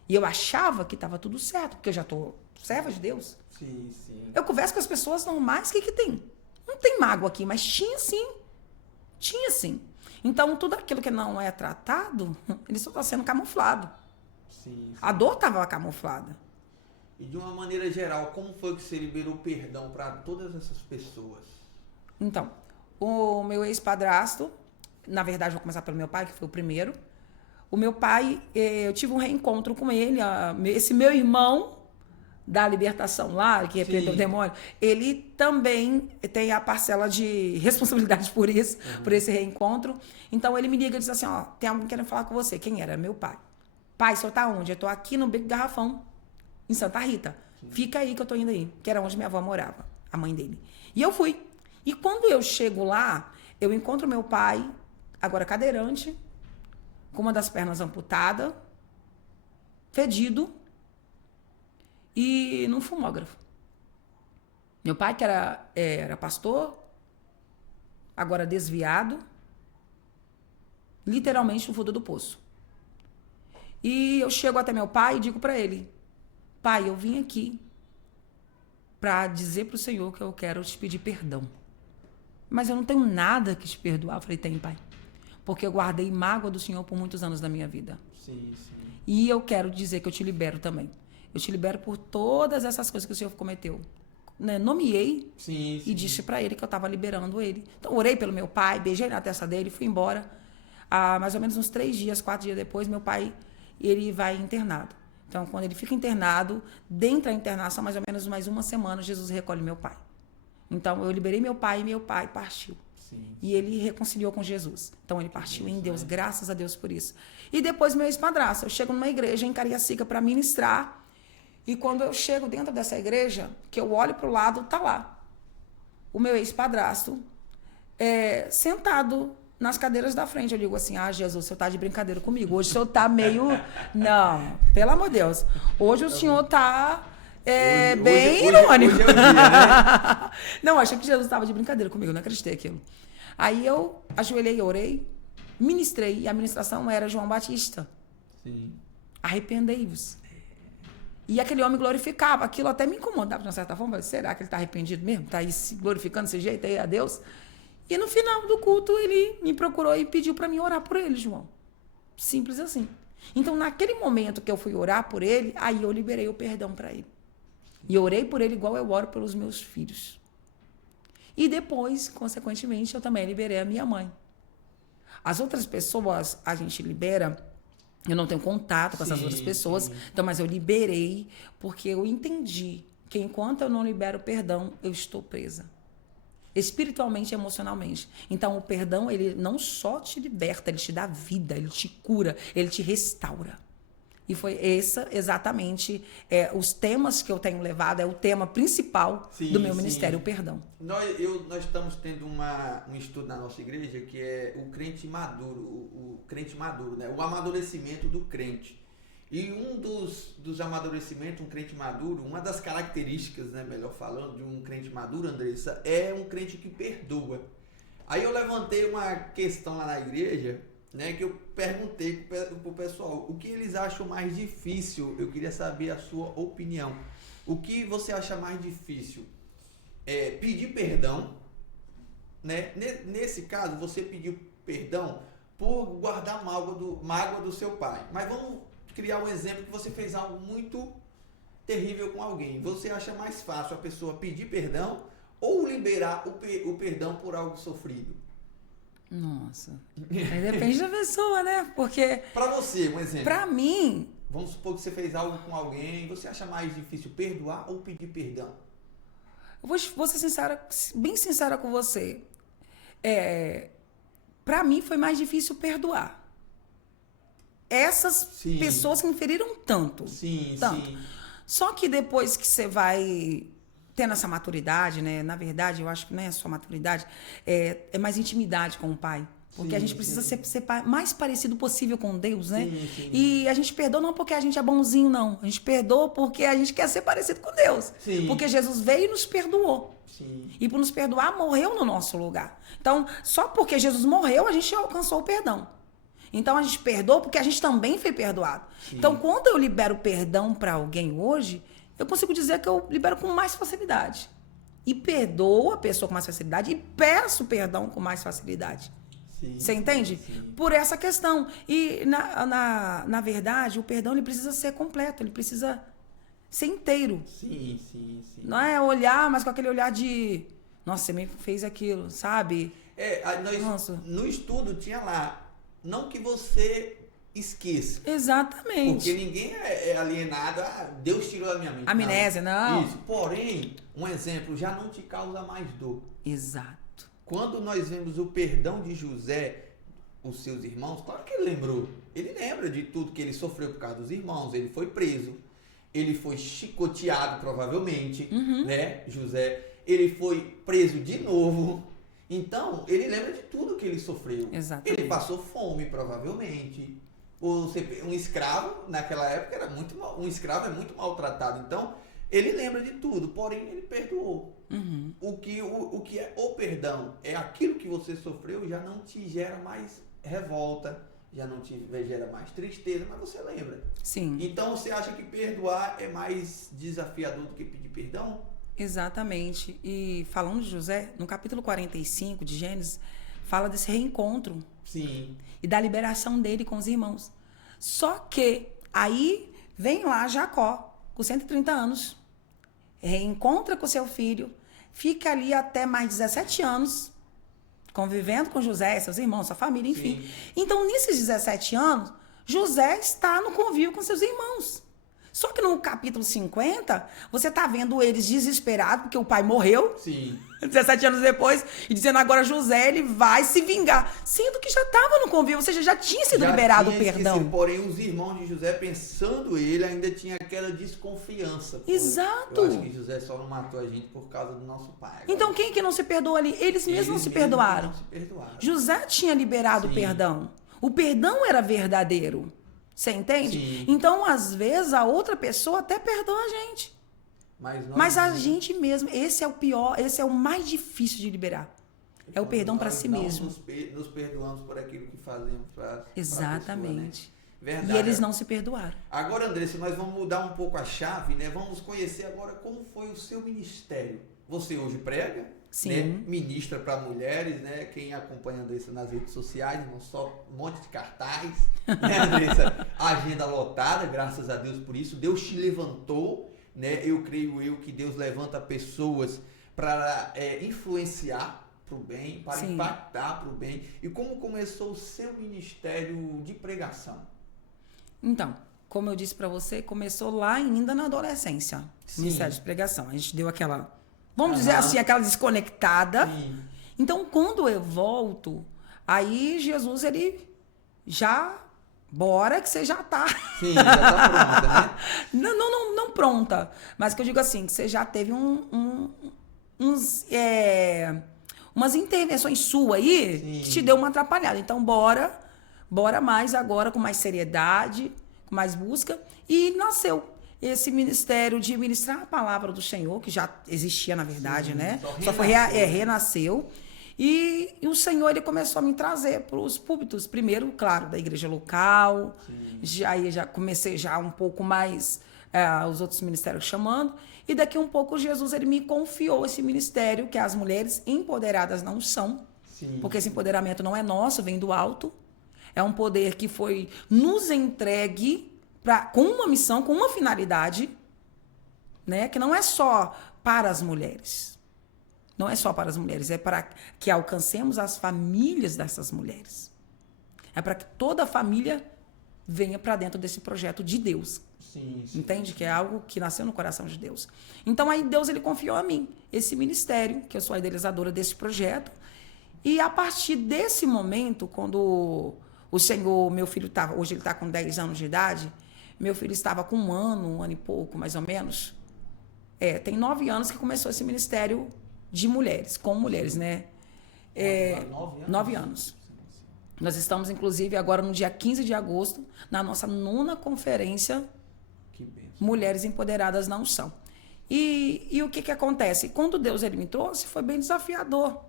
E eu achava que estava tudo certo, porque eu já estou serva de Deus. Sim, sim. Eu converso com as pessoas normais, o que tem? Não tem mágoa aqui, mas tinha sim. Tinha sim. Então, tudo aquilo que não é tratado, ele só está sendo camuflado. Sim. A dor estava camuflada. E de uma maneira geral, como foi que você liberou perdão para todas essas pessoas? Então, o meu ex-padrasto, na verdade, vou começar pelo meu pai, que foi o primeiro. O meu pai, eu tive um reencontro com ele, esse meu irmão da libertação lá, que repreendeu o demônio, ele também tem a parcela de responsabilidade por isso, por esse reencontro. Então, ele me liga e diz assim, ó, tem alguém querendo falar com você. Quem era? Meu pai. Pai, o senhor tá onde? Eu tô aqui no Beco Garrafão, em Santa Rita. Fica aí que eu tô indo aí, que era onde minha avó morava, a mãe dele. E eu fui. E quando eu chego lá, eu encontro meu pai, agora cadeirante, com uma das pernas amputada, fedido e num fumógrafo. Meu pai, que era pastor, agora desviado, literalmente no fundo do poço. E eu chego até meu pai e digo para ele, pai, eu vim aqui para dizer pro Senhor que eu quero te pedir perdão. Mas eu não tenho nada que te perdoar. Eu falei, tem, pai. Porque eu guardei mágoa do Senhor por muitos anos da minha vida. Sim, sim. E eu quero dizer que eu te libero também. Eu te libero por todas essas coisas que o Senhor cometeu. Né? Nomeei e disse para ele que eu estava liberando ele. Então, orei pelo meu pai, beijei na testa dele, fui embora. Mais ou menos uns 3 dias, 4 dias depois, meu pai, ele vai internado. Então, quando ele fica internado, dentro da internação, mais ou menos mais uma semana, Jesus recolhe meu pai. Então, eu liberei meu pai e meu pai partiu. Sim. E ele reconciliou com Jesus. Então, ele partiu em Deus. Graças a Deus por isso. E depois, meu ex-padrasto. Eu chego numa igreja em Cariacica para ministrar. E quando eu chego dentro dessa igreja, que eu olho para o lado, tá lá o meu ex-padrasto sentado nas cadeiras da frente. Eu digo assim, Jesus, o senhor tá de brincadeira comigo. Hoje o senhor tá meio... Não, pelo amor de Deus. Hoje o senhor tá... bem irônico. Hoje é o dia, né? Não, achei que Jesus estava de brincadeira comigo, não acreditei aquilo. Aí eu ajoelhei, orei, ministrei, e a ministração era João Batista. Sim. Arrependei-vos. E aquele homem glorificava, aquilo até me incomodava de uma certa forma. Será que ele está arrependido mesmo? Está aí se glorificando desse jeito aí a Deus? E no final do culto ele me procurou e pediu para mim orar por ele, João. Simples assim. Então, naquele momento que eu fui orar por ele, aí eu liberei o perdão para ele. E eu orei por ele igual eu oro pelos meus filhos. E depois, consequentemente, eu também liberei a minha mãe. As outras pessoas, a gente libera, eu não tenho contato com essas outras pessoas, então, mas eu liberei porque eu entendi que enquanto eu não libero perdão, eu estou presa. Espiritualmente e emocionalmente. Então, o perdão, ele não só te liberta, ele te dá vida, ele te cura, ele te restaura. E foi exatamente os temas que eu tenho levado, é o tema principal do meu ministério, o perdão. Nós estamos tendo um estudo na nossa igreja que é o crente maduro, o crente maduro, né? O amadurecimento do crente. E um dos amadurecimentos, um crente maduro, uma das características, né, melhor falando, de um crente maduro, Andressa, é um crente que perdoa. Aí eu levantei uma questão lá na igreja, né, que eu perguntei pro pessoal, o que eles acham mais difícil? Eu queria saber a sua opinião. O que você acha mais difícil? Pedir perdão, né? Nesse caso, você pediu perdão por guardar mágoa do seu pai. Mas vamos criar um exemplo que você fez algo muito terrível com alguém. Você acha mais fácil a pessoa pedir perdão ou liberar o perdão por algo sofrido? Nossa, aí depende da pessoa, né? Porque... Pra você, um exemplo. Pra mim... Vamos supor que você fez algo com alguém, você acha mais difícil perdoar ou pedir perdão? Eu vou ser sincera, bem sincera com você. Pra mim foi mais difícil perdoar. Essas pessoas que me feriram tanto. Tanto. Sim. Só que depois que você vai tendo essa maturidade, né? Na verdade, eu acho que não é só maturidade, é mais intimidade com o pai. Porque Sim, a gente precisa sim. ser mais parecido possível com Deus, né? Sim, sim. E a gente perdoa não porque a gente é bonzinho, não. A gente perdoa porque a gente quer ser parecido com Deus. Sim. Porque Jesus veio e nos perdoou. Sim. E por nos perdoar, morreu no nosso lugar. Então, só porque Jesus morreu, a gente alcançou o perdão. Então, a gente perdoa porque a gente também foi perdoado. Sim. Então, quando eu libero perdão para alguém hoje, eu consigo dizer que eu libero com mais facilidade. E perdoo a pessoa com mais facilidade e peço perdão com mais facilidade. Sim, Você entende? sim. Por essa questão. E, na verdade, o perdão ele precisa ser completo, ele precisa ser inteiro. Sim, sim, sim. Não é olhar, mas com aquele olhar de... Nossa, você me fez aquilo, sabe? Nós, no estudo tinha lá, não que você esqueça. Exatamente. Porque ninguém é alienado. Deus tirou da minha mente. Amnésia, não. Isso. Porém, um exemplo, já não te causa mais dor. Exato. Quando nós vemos o perdão de José, os seus irmãos, claro que ele lembrou. Ele lembra de tudo que ele sofreu por causa dos irmãos. Ele foi preso. Ele foi chicoteado, provavelmente, né, José? Ele foi preso de novo. Então, ele lembra de tudo que ele sofreu. Exatamente. Ele passou fome, provavelmente. Um escravo, naquela época, era muito um escravo é muito maltratado. Então, ele lembra de tudo, porém, ele perdoou. O que é o perdão? É aquilo que você sofreu já não te gera mais revolta, já não te gera mais tristeza, mas você lembra. Sim. Então, você acha que perdoar é mais desafiador do que pedir perdão? Exatamente. E falando de José, no capítulo 45 de Gênesis, fala desse reencontro. Sim. E da liberação dele com os irmãos. Só que aí vem lá Jacó, com 130 anos, reencontra com seu filho, fica ali até mais 17 anos, convivendo com José, seus irmãos, sua família, enfim. Sim. Então, nesses 17 anos, José está no convívio com seus irmãos. Só que no capítulo 50, você tá vendo eles desesperados, porque o pai morreu. Sim. 17 anos depois, e dizendo agora José, ele vai se vingar. Sendo que já estava no convívio, ou seja, já tinha sido liberado o perdão. Esquecido, porém, os irmãos de José, pensando ele, ainda tinha aquela desconfiança. Exato. Eu acho que José só não matou a gente por causa do nosso pai. Agora, Então quem que não se perdoou ali? Eles mesmos não se perdoaram. Não se perdoaram. José tinha liberado o perdão. O perdão era verdadeiro. Você entende? Sim. Então, às vezes, a outra pessoa até perdoa a gente. Mas a gente mesmo, esse é o pior, esse é o mais difícil de liberar. É o perdão para si mesmo. Nos perdoamos por aquilo que fazemos para Exatamente. A pessoa, né? Verdade. E eles não se perdoaram. Agora, Andressa, nós vamos mudar um pouco a chave, né? Vamos conhecer agora como foi o seu ministério. Você hoje prega, Sim. né? Ministra para mulheres, né? Quem acompanha a Andressa nas redes sociais, não só um monte de cartaz, né, Andressa? Agenda lotada, graças a Deus por isso. Deus te levantou, né? Eu creio que Deus levanta pessoas para influenciar para o bem, para Sim. impactar para o bem. E como começou o seu ministério de pregação? Então, como eu disse para você, começou lá ainda na adolescência. Sim. Ministério de pregação. A gente deu aquela, vamos dizer assim, aquela desconectada. Sim. Então, quando eu volto, aí Jesus, ele já... Bora que você já tá. Sim, já tá pronta, né? Não pronta. Mas que eu digo assim, que você já teve umas intervenções suas aí. Sim. Que te deu uma atrapalhada. Então, bora mais agora com mais seriedade, com mais busca. E nasceu esse ministério de ministrar a palavra do Senhor, que já existia, na verdade, Sim, né? só Só foi renasceu. E o Senhor, ele começou a me trazer para os púlpitos. Primeiro, claro, da igreja local. Aí já comecei já um pouco mais os outros ministérios chamando. E daqui um pouco, Jesus, ele me confiou esse ministério que as mulheres empoderadas não são. Sim. Porque esse empoderamento não é nosso, vem do alto. É um poder que foi nos entregue com uma missão, com uma finalidade, né? Que não é só para as mulheres. Não é só para as mulheres, é para que alcancemos as famílias dessas mulheres. É para que toda a família venha para dentro desse projeto de Deus. Sim. Entende? Que é algo que nasceu no coração de Deus. Então, aí Deus, ele confiou a mim esse ministério, que eu sou a idealizadora desse projeto. E a partir desse momento, quando o Senhor, meu filho hoje ele está com 10 anos de idade, meu filho estava com um ano e pouco, mais ou menos. Tem 9 anos que começou esse ministério de mulheres, com mulheres, né? 9 anos? 9 anos. Nós estamos, inclusive, agora no dia 15 de agosto, na nossa 9ª conferência Mulheres Empoderadas na Unção. E o que acontece? Quando Deus ele me trouxe, foi bem desafiador.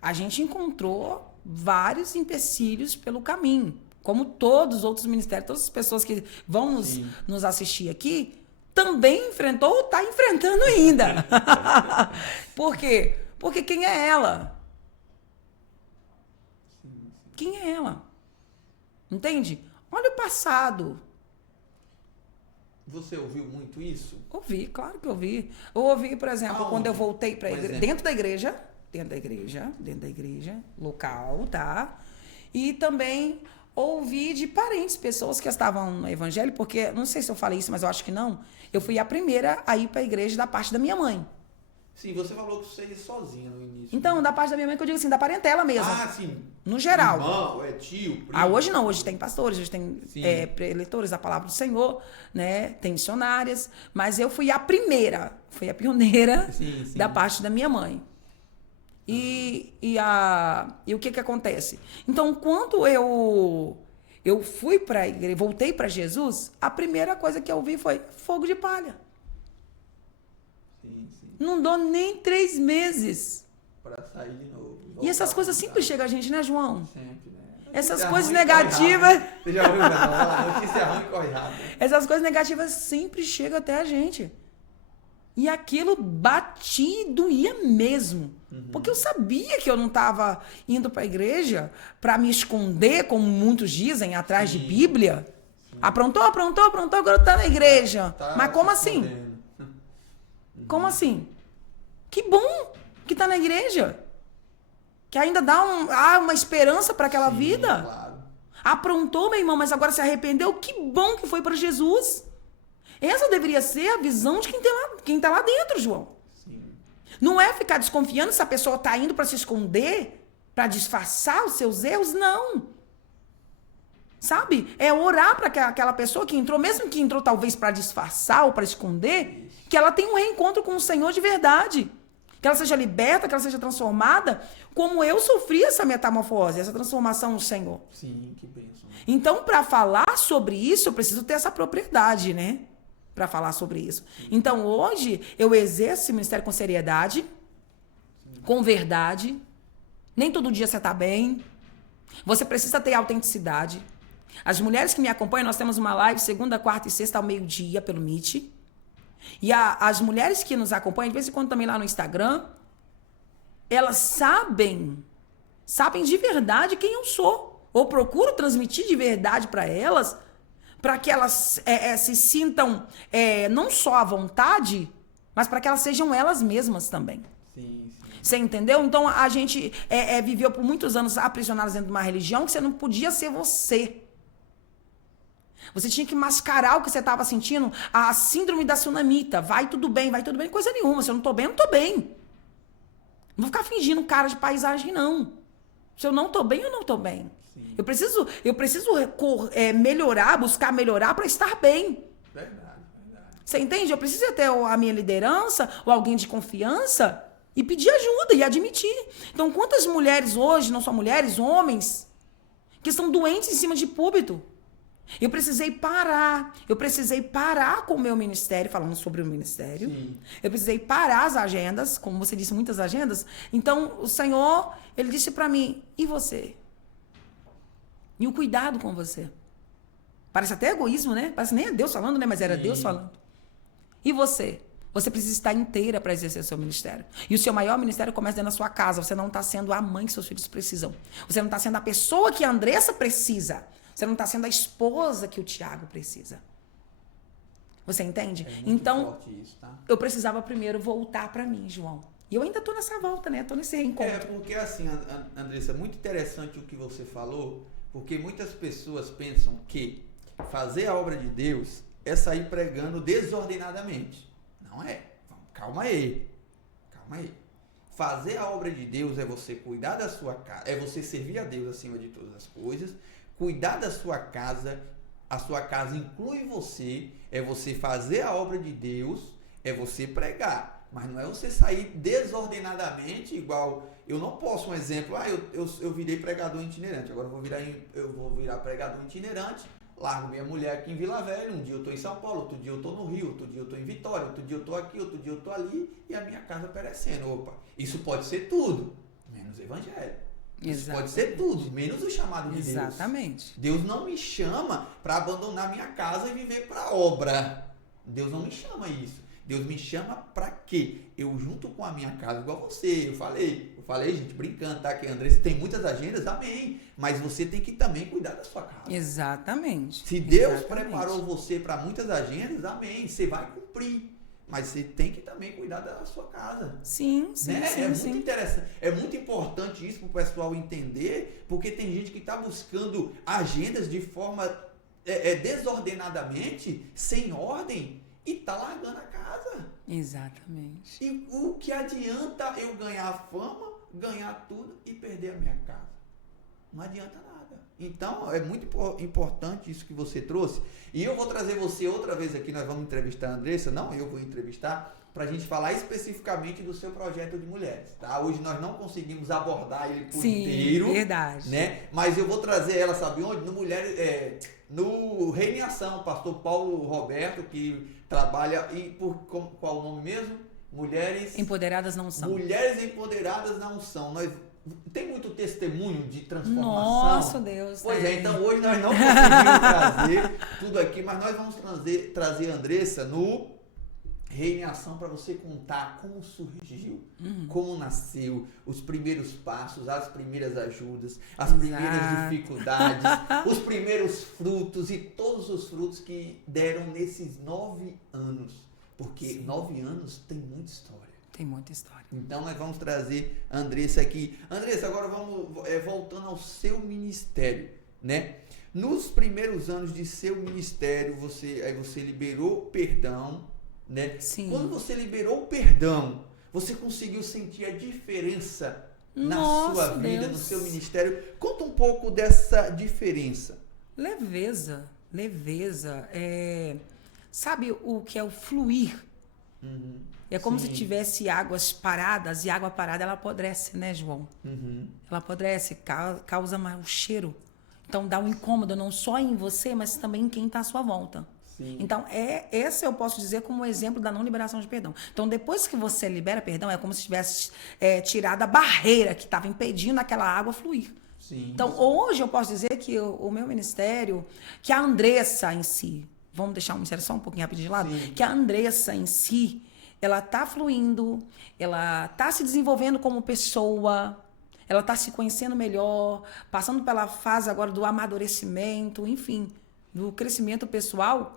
A gente encontrou vários empecilhos pelo caminho. Como todos os outros ministérios, todas as pessoas que vão nos assistir aqui, também enfrentou ou está enfrentando ainda. Por quê? Porque quem é ela? Quem é ela? Entende? Olha o passado. Você ouviu muito isso? Ouvi, claro que ouvi. Eu ouvi, por exemplo, quando eu voltei para dentro da igreja, local, tá? E também ouvi de parentes, pessoas que estavam no evangelho, porque, não sei se eu falei isso, mas eu acho que não, eu fui a primeira a ir para a igreja da parte da minha mãe. Sim, você falou que você ia sozinha no início. Então, né? Da parte da minha mãe, que eu digo assim, da parentela mesmo. Ah, sim. No geral. Irmão, tio, primo. Hoje não, hoje tem pastores, hoje tem preletores da palavra do Senhor, né? Tem missionárias, mas eu fui a primeira, fui a pioneira da parte da minha mãe. E o que acontece? Então, quando eu fui para a igreja, voltei para Jesus, a primeira coisa que eu vi foi fogo de palha. Não dou nem 3 meses. Para sair de novo. E essas coisas sempre chegam a gente, né, João? Sempre, né? Essas coisas negativas... Você já ouviu, não? Notícia ruim corre rápido. Essas coisas negativas sempre chegam até a gente. E aquilo batia e doía mesmo. Porque eu sabia que eu não estava indo para a igreja para me esconder, como muitos dizem, atrás de Bíblia. Aprontou, agora está na igreja. Mas como assim? Como assim? Que bom que está na igreja. Que ainda dá uma esperança para aquela vida. Claro. Aprontou, meu irmão, mas agora se arrependeu. Que bom que foi para Jesus. Essa deveria ser a visão de quem está lá dentro, João. Sim. Não é ficar desconfiando se a pessoa está indo para se esconder, para disfarçar os seus erros, não. Sabe? É orar para aquela pessoa que entrou, mesmo que entrou talvez para disfarçar ou para esconder, que ela tenha um reencontro com o Senhor de verdade. Que ela seja liberta, que ela seja transformada, como eu sofri essa metamorfose, essa transformação no Senhor. Sim, que bênção. Então, para falar sobre isso, eu preciso ter essa propriedade, né? Para falar sobre isso. Então, hoje, eu exerço esse ministério com seriedade, com verdade. Nem todo dia você está bem. Você precisa ter autenticidade. As mulheres que me acompanham, nós temos uma live segunda, quarta e sexta ao meio-dia pelo Meet. E as mulheres que nos acompanham, de vez em quando também lá no Instagram, elas sabem de verdade quem eu sou. Ou procuro transmitir de verdade para elas, para que elas se sintam não só à vontade, mas para que elas sejam elas mesmas também. Sim. Você entendeu? Então, a gente viveu por muitos anos aprisionados dentro de uma religião que você não podia ser você. Você tinha que mascarar o que você estava sentindo. A síndrome da tsunamita. Vai tudo bem, coisa nenhuma. Se eu não tô bem, eu não tô bem. Não vou ficar fingindo cara de paisagem, não. Se eu não tô bem, eu não tô bem. Sim. Eu preciso melhorar, buscar melhorar para estar bem. Verdade. Você entende? Eu preciso ter a minha liderança ou alguém de confiança e pedir ajuda e admitir. Então, quantas mulheres hoje, não só mulheres, homens, que estão doentes em cima de púlpito? Eu precisei parar com o meu ministério, falando sobre o ministério. Sim. Eu precisei parar as agendas, como você disse, muitas agendas. Então, o Senhor, Ele disse para mim, e você? E o cuidado com você? Parece até egoísmo, né? Parece nem é Deus falando, né? Mas era Deus falando. E você? Você precisa estar inteira para exercer o seu ministério. E o seu maior ministério começa dentro da sua casa. Você não está sendo a mãe que seus filhos precisam. Você não está sendo a pessoa que a Andressa precisa. Você não está sendo a esposa que o Tiago precisa. Você entende? Então, isso, tá? eu precisava primeiro voltar para mim, João. E eu ainda estou nessa volta, né? Estou nesse reencontro. Porque assim, Andressa, é muito interessante o que você falou, porque muitas pessoas pensam que fazer a obra de Deus é sair pregando desordenadamente. Não é. Calma aí. Fazer a obra de Deus é você cuidar da sua casa, é você servir a Deus acima de todas as coisas, cuidar da sua casa, a sua casa inclui você, é você fazer a obra de Deus, é você pregar. Mas não é você sair desordenadamente, igual... Eu não posso, um exemplo, eu virei pregador itinerante, agora eu vou virar pregador itinerante, largo minha mulher aqui em Vila Velha, um dia eu tô em São Paulo, outro dia eu tô no Rio, outro dia eu tô em Vitória, outro dia eu tô aqui, outro dia eu tô ali, e a minha casa perecendo. Opa, isso pode ser tudo, menos evangelho. Isso pode ser tudo, menos o chamado de Deus. Exatamente. Deus não me chama para abandonar minha casa e viver para obra. Deus não me chama isso. Deus me chama para quê? Eu junto com a minha casa, igual você, eu falei, gente, brincando, tá? Que a Andressa tem muitas agendas, amém. Mas você tem que também cuidar da sua casa. Exatamente. Se Deus preparou você para muitas agendas, amém. Você vai cumprir. Mas você tem que também cuidar da sua casa. Sim, sim, né? sim. É muito interessante. É muito importante isso para o pessoal entender, porque tem gente que está buscando agendas de forma desordenadamente, sem ordem, e está largando a casa. Exatamente. E o que adianta eu ganhar fama, ganhar tudo e perder a minha casa? Não adianta nada. Então, é muito importante isso que você trouxe. E eu vou trazer você outra vez aqui, nós vamos entrevistar a Andressa, não eu vou entrevistar, para a gente falar especificamente do seu projeto de mulheres. Tá? Hoje nós não conseguimos abordar ele por inteiro. Sim, verdade. Né? Mas eu vou trazer ela, sabe onde? No Reino em Ação, pastor Paulo Roberto, que trabalha, qual o nome mesmo? Mulheres... Empoderadas na Unção. Mulheres Empoderadas na Unção. Tem muito testemunho de transformação. Nossa, Deus. Pois então hoje nós não conseguimos trazer tudo aqui, mas nós vamos trazer a Andressa no Reino em Ação para você contar como surgiu, como nasceu, os primeiros passos, as primeiras ajudas, as primeiras dificuldades, os primeiros frutos e todos os frutos que deram nesses 9 anos. Porque 9 anos tem muita história. Tem muita história. Então nós vamos trazer a Andressa aqui. Andressa, agora vamos voltando ao seu ministério, né? Nos primeiros anos de seu ministério, você liberou perdão, né? Sim. Quando você liberou o perdão, você conseguiu sentir a diferença na sua vida, no seu ministério? Conta um pouco dessa diferença. Leveza. Sabe o que é o fluir? É como se tivesse águas paradas, e água parada ela apodrece, né, João? Ela apodrece, causa mau cheiro. Então dá um incômodo não só em você, mas também em quem está à sua volta. Sim. Então, esse eu posso dizer como exemplo da não liberação de perdão. Então, depois que você libera perdão, é como se tivesse tirado a barreira que estava impedindo aquela água fluir. Sim, então, hoje eu posso dizer que o meu ministério, que a Andressa em si, vamos deixar o ministério só um pouquinho rapidinho de lado, que a Andressa em si, ela está fluindo, ela está se desenvolvendo como pessoa, ela está se conhecendo melhor, passando pela fase agora do amadurecimento, enfim, do crescimento pessoal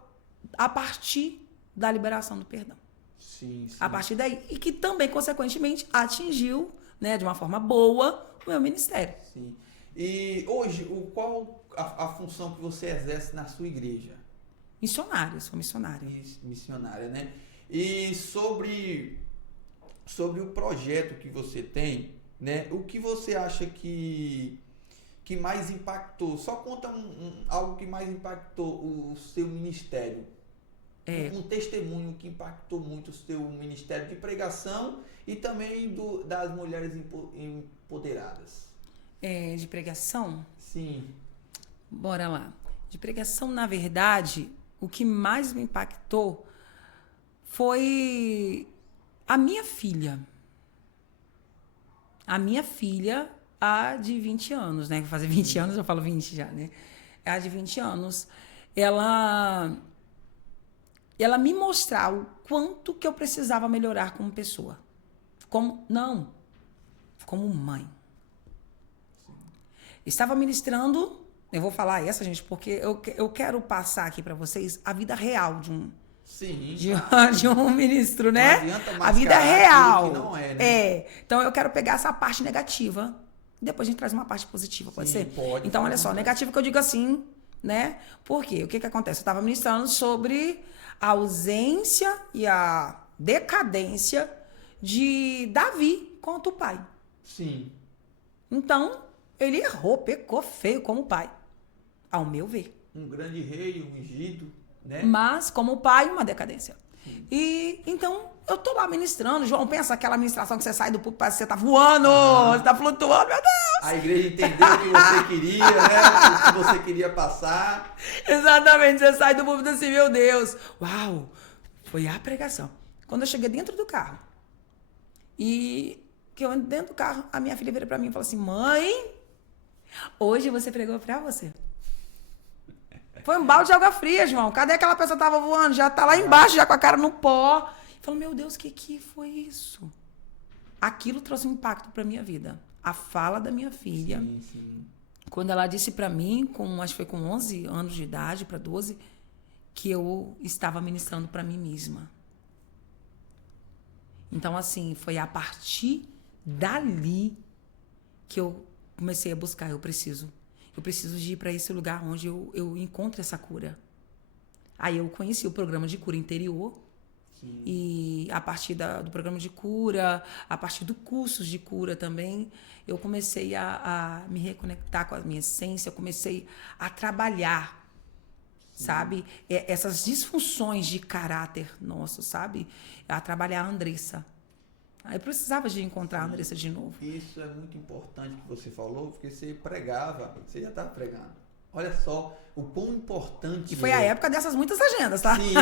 a partir da liberação do perdão. Sim. A partir daí. E que também, consequentemente, atingiu, né, de uma forma boa o meu ministério. Sim. E hoje, qual a função que você exerce na sua igreja? Missionária, sou missionária. Missionária, né? E sobre o projeto que você tem, né? O que você acha que mais impactou? Só conta algo que mais impactou o seu ministério. Um testemunho que impactou muito o seu ministério de pregação e também das mulheres empoderadas. De pregação? Sim. Bora lá. De pregação, na verdade, o que mais me impactou foi a minha filha. A minha filha, a de 20 anos, né? Vou fazer 20 anos, eu falo 20 já, né? A de 20 anos. Ela me mostrar o quanto que eu precisava melhorar como pessoa. Como mãe. Estava ministrando, eu vou falar essa, gente, porque eu quero passar aqui para vocês a vida real de um ministro, né? A vida real. Que não né? Então eu quero pegar essa parte negativa e depois a gente traz uma parte positiva, pode ser? Pode. Então, olha só, negativo que eu digo assim, né? Por quê? O que acontece? Eu estava ministrando sobre a ausência e a decadência de Davi quanto o pai. Sim. Então, ele errou, pecou feio como pai, ao meu ver. Um grande rei, um ungido, né? Mas, como pai, uma decadência. E então eu tô lá ministrando. João, pensa aquela ministração que você sai do púlpito, parece que você tá voando, você tá flutuando, meu Deus! A igreja entendeu o que você queria, né? O que você queria passar. Exatamente, você sai do púlpito assim, meu Deus! Uau! Foi a pregação. Quando eu cheguei dentro do carro, e que eu entro dentro do carro, a minha filha vira pra mim e fala assim, mãe, hoje você pregou pra você. Foi um balde de água fria, João. Cadê aquela pessoa que tava voando? Já tá lá embaixo, já com a cara no pó. Falei, meu Deus, o que foi isso? Aquilo trouxe um impacto pra minha vida. A fala da minha filha. Sim, sim. Quando ela disse pra mim, acho que foi com 11 anos de idade, pra 12, que eu estava ministrando pra mim mesma. Então, assim, foi a partir dali que eu comecei a buscar. Eu preciso de ir para esse lugar onde eu encontro essa cura. Aí eu conheci o programa de cura interior. Sim. E a partir do programa de cura, a partir do cursos de cura também, eu comecei a me reconectar com a minha essência, eu comecei a trabalhar, sim, sabe? Essas disfunções de caráter nosso, sabe? A trabalhar a Andressa. Eu precisava de encontrar a Andressa de novo. Isso é muito importante que você falou, porque você pregava, você já estava pregando. Olha só o quão importante E foi a época dessas muitas agendas, tá? Sim, isso.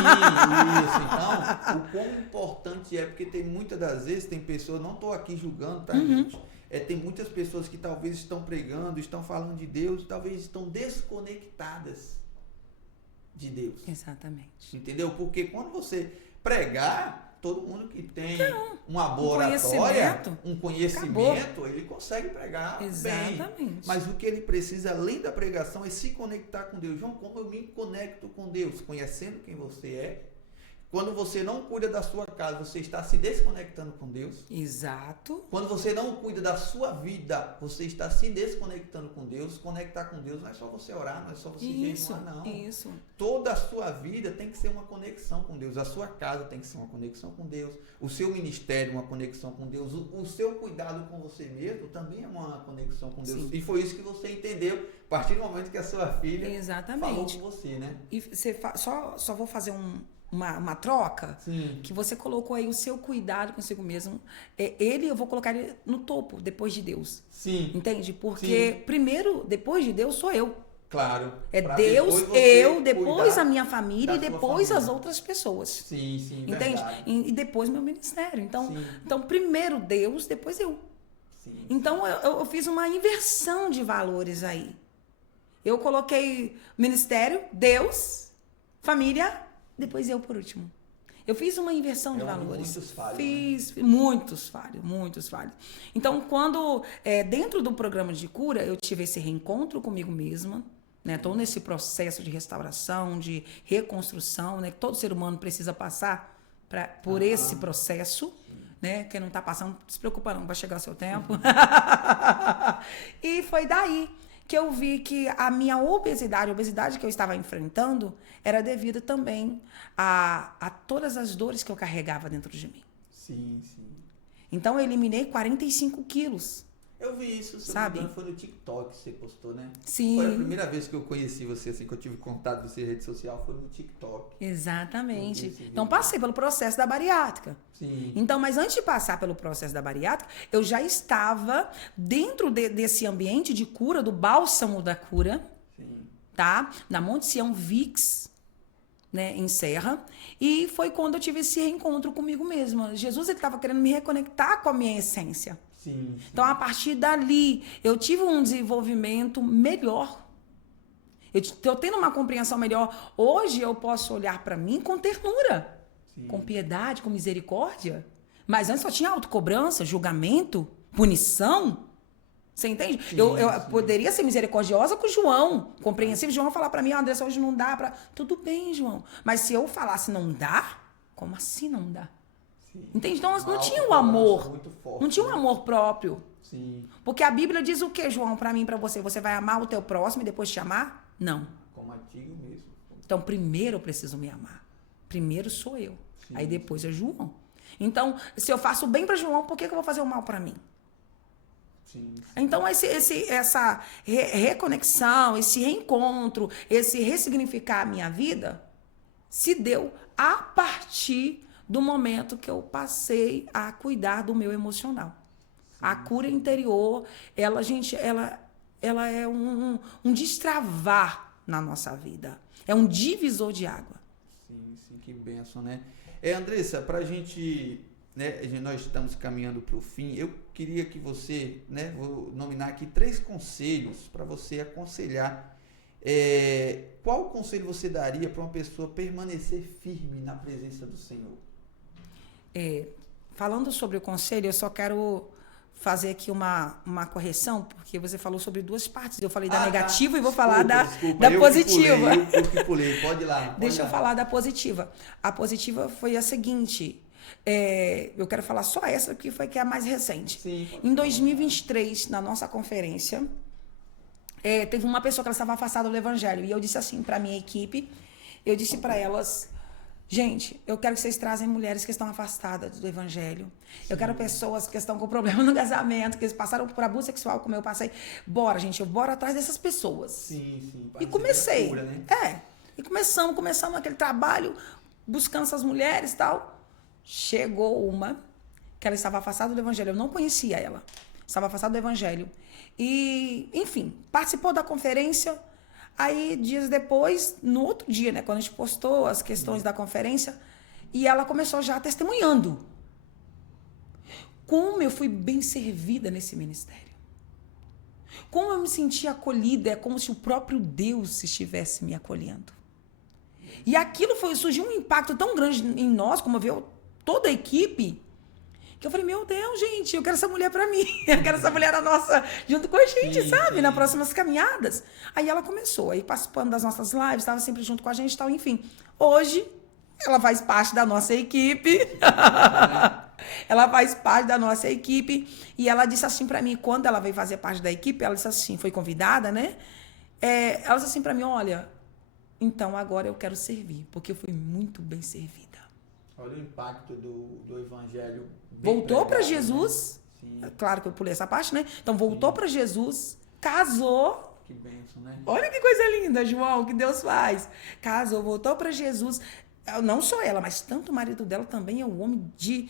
Então, o quão importante é, porque tem muitas das vezes, tem pessoas, não estou aqui julgando, tá, gente? Tem muitas pessoas que talvez estão pregando, estão falando de Deus, talvez estão desconectadas de Deus. Exatamente. Entendeu? Porque quando você pregar, todo mundo que tem uma boa oratória, um conhecimento, ele consegue pregar exatamente bem. Mas o que ele precisa, além da pregação, é se conectar com Deus. João, como eu me conecto com Deus? Conhecendo quem você é. Quando você não cuida da sua casa, você está se desconectando com Deus. Exato. Quando você não cuida da sua vida, você está se desconectando com Deus. Conectar com Deus não é só você orar, não é só você jejuar, não. Isso. Toda a sua vida tem que ser uma conexão com Deus. A sua casa tem que ser uma conexão com Deus. O seu ministério, uma conexão com Deus. O seu cuidado com você mesmo também é uma conexão com Deus. Sim. E foi isso que você entendeu a partir do momento que a sua filha falou com você, né? E você só vou fazer uma troca, sim, que você colocou aí o seu cuidado consigo mesmo. Eu vou colocar ele no topo, depois de Deus. Sim. Entende? Porque primeiro, depois de Deus, sou eu. Claro. Deus, depois a minha família e depois as outras pessoas. Sim, sim, entende? E depois meu ministério. Então, primeiro Deus, depois eu. Sim. Então, eu fiz uma inversão de valores aí. Eu coloquei ministério, Deus, família, depois eu por último. Eu fiz uma inversão de valores. Muitos falhos. Fiz, né? Muitos falhos. Então, quando, dentro do programa de cura, eu tive esse reencontro comigo mesma, né? Estou nesse processo de restauração, de reconstrução, né? Que todo ser humano precisa passar por esse processo, né? Quem não está passando, não se preocupa não, vai chegar o seu tempo. E foi daí que eu vi que a minha obesidade, a obesidade que eu estava enfrentando, era devido também a todas as dores que eu carregava dentro de mim. Sim, sim. Então, eu eliminei 45 quilos. Eu vi isso, sabe? Foi no TikTok que você postou, né? Sim. Foi a primeira vez que eu conheci você, assim, que eu tive contato com você em rede social, foi no TikTok. Exatamente. Então, passei pelo processo da bariátrica. Sim. Então, mas antes de passar pelo processo da bariátrica, eu já estava dentro desse ambiente de cura, do bálsamo da cura, sim, tá? Na Monte Sião Vix, né, em Serra. E foi quando eu tive esse reencontro comigo mesma. Jesus, ele estava querendo me reconectar com a minha essência. Sim, sim. Então, a partir dali, eu tive um desenvolvimento melhor. Eu tendo uma compreensão melhor. Hoje, eu posso olhar para mim com ternura, sim, com piedade, com misericórdia. Mas antes só tinha autocobrança, julgamento, punição. Você entende? Sim, eu sim, poderia ser misericordiosa com o João, compreensivo. João falar para mim, Andressa, hoje não dá para... Tudo bem, João. Mas se eu falasse não dá, como assim não dá? sim. Entende? Então, não tinha o amor. Muito forte, não tinha um amor próprio. Sim. Porque a Bíblia diz o que, João, para mim e para você? Você vai amar o teu próximo e depois te amar? Não. Como antigo mesmo. Então, primeiro eu preciso me amar. Primeiro sou eu. Sim. Aí depois é João. Então, se eu faço bem para João, por que eu vou fazer o mal para mim? Sim, sim. Então, essa reconexão, esse reencontro, esse ressignificar a minha vida, se deu a partir do momento que eu passei a cuidar do meu emocional. A cura interior, ela, gente, ela é um destravar na nossa vida. É um divisor de água. Sim, que bênção, né? Andressa, pra gente, né, nós estamos caminhando para o fim, eu queria que você, né, vou nominar aqui 3 conselhos para você aconselhar. Qual conselho você daria para uma pessoa permanecer firme na presença do Senhor? Falando sobre o conselho, eu só quero fazer aqui uma correção, porque você falou sobre 2 partes. Eu falei da negativa e vou falar da positiva. Eu que pulei, pode ir lá. Deixa eu falar da positiva. A positiva foi a seguinte, eu quero falar só essa, que foi a mais recente. Sim. Em 2023, na nossa conferência, teve uma pessoa que ela estava afastada do evangelho, e eu disse assim para minha equipe, eu disse para elas: gente, eu quero que vocês trazem mulheres que estão afastadas do evangelho. Sim. Eu quero pessoas que estão com problema no casamento, que eles passaram por abuso sexual, como eu passei. Bora, gente, bora atrás dessas pessoas. Sim. E comecei. Cura, né? E começamos aquele trabalho, buscando essas mulheres e tal. Chegou uma que ela estava afastada do evangelho. Eu não conhecia ela. Estava afastada do evangelho. E, enfim, participou da conferência. Aí, dias depois, no outro dia, né, quando a gente postou as questões da conferência, e ela começou já testemunhando. Como eu fui bem servida nesse ministério. Como eu me senti acolhida, é como se o próprio Deus estivesse me acolhendo. E aquilo surgiu um impacto tão grande em nós, como viu toda a equipe, que eu falei: meu Deus, gente, eu quero essa mulher pra mim. Eu quero essa mulher junto com a gente, sabe? Nas próximas caminhadas. Aí ela começou, aí participando das nossas lives, estava sempre junto com a gente e tal, enfim. Hoje, ela faz parte da nossa equipe. Ela faz parte da nossa equipe. E ela disse assim pra mim, quando ela veio fazer parte da equipe, ela disse assim, foi convidada, né? Ela disse assim pra mim: olha, então agora eu quero servir, porque eu fui muito bem servida. Olha o impacto do evangelho. Voltou para Jesus. Né? Claro que eu pulei essa parte, né? Então, voltou para Jesus, casou. Que bênção, né? Olha que coisa linda, João, que Deus faz. Casou, voltou para Jesus. Não só ela, mas tanto o marido dela também é um homem de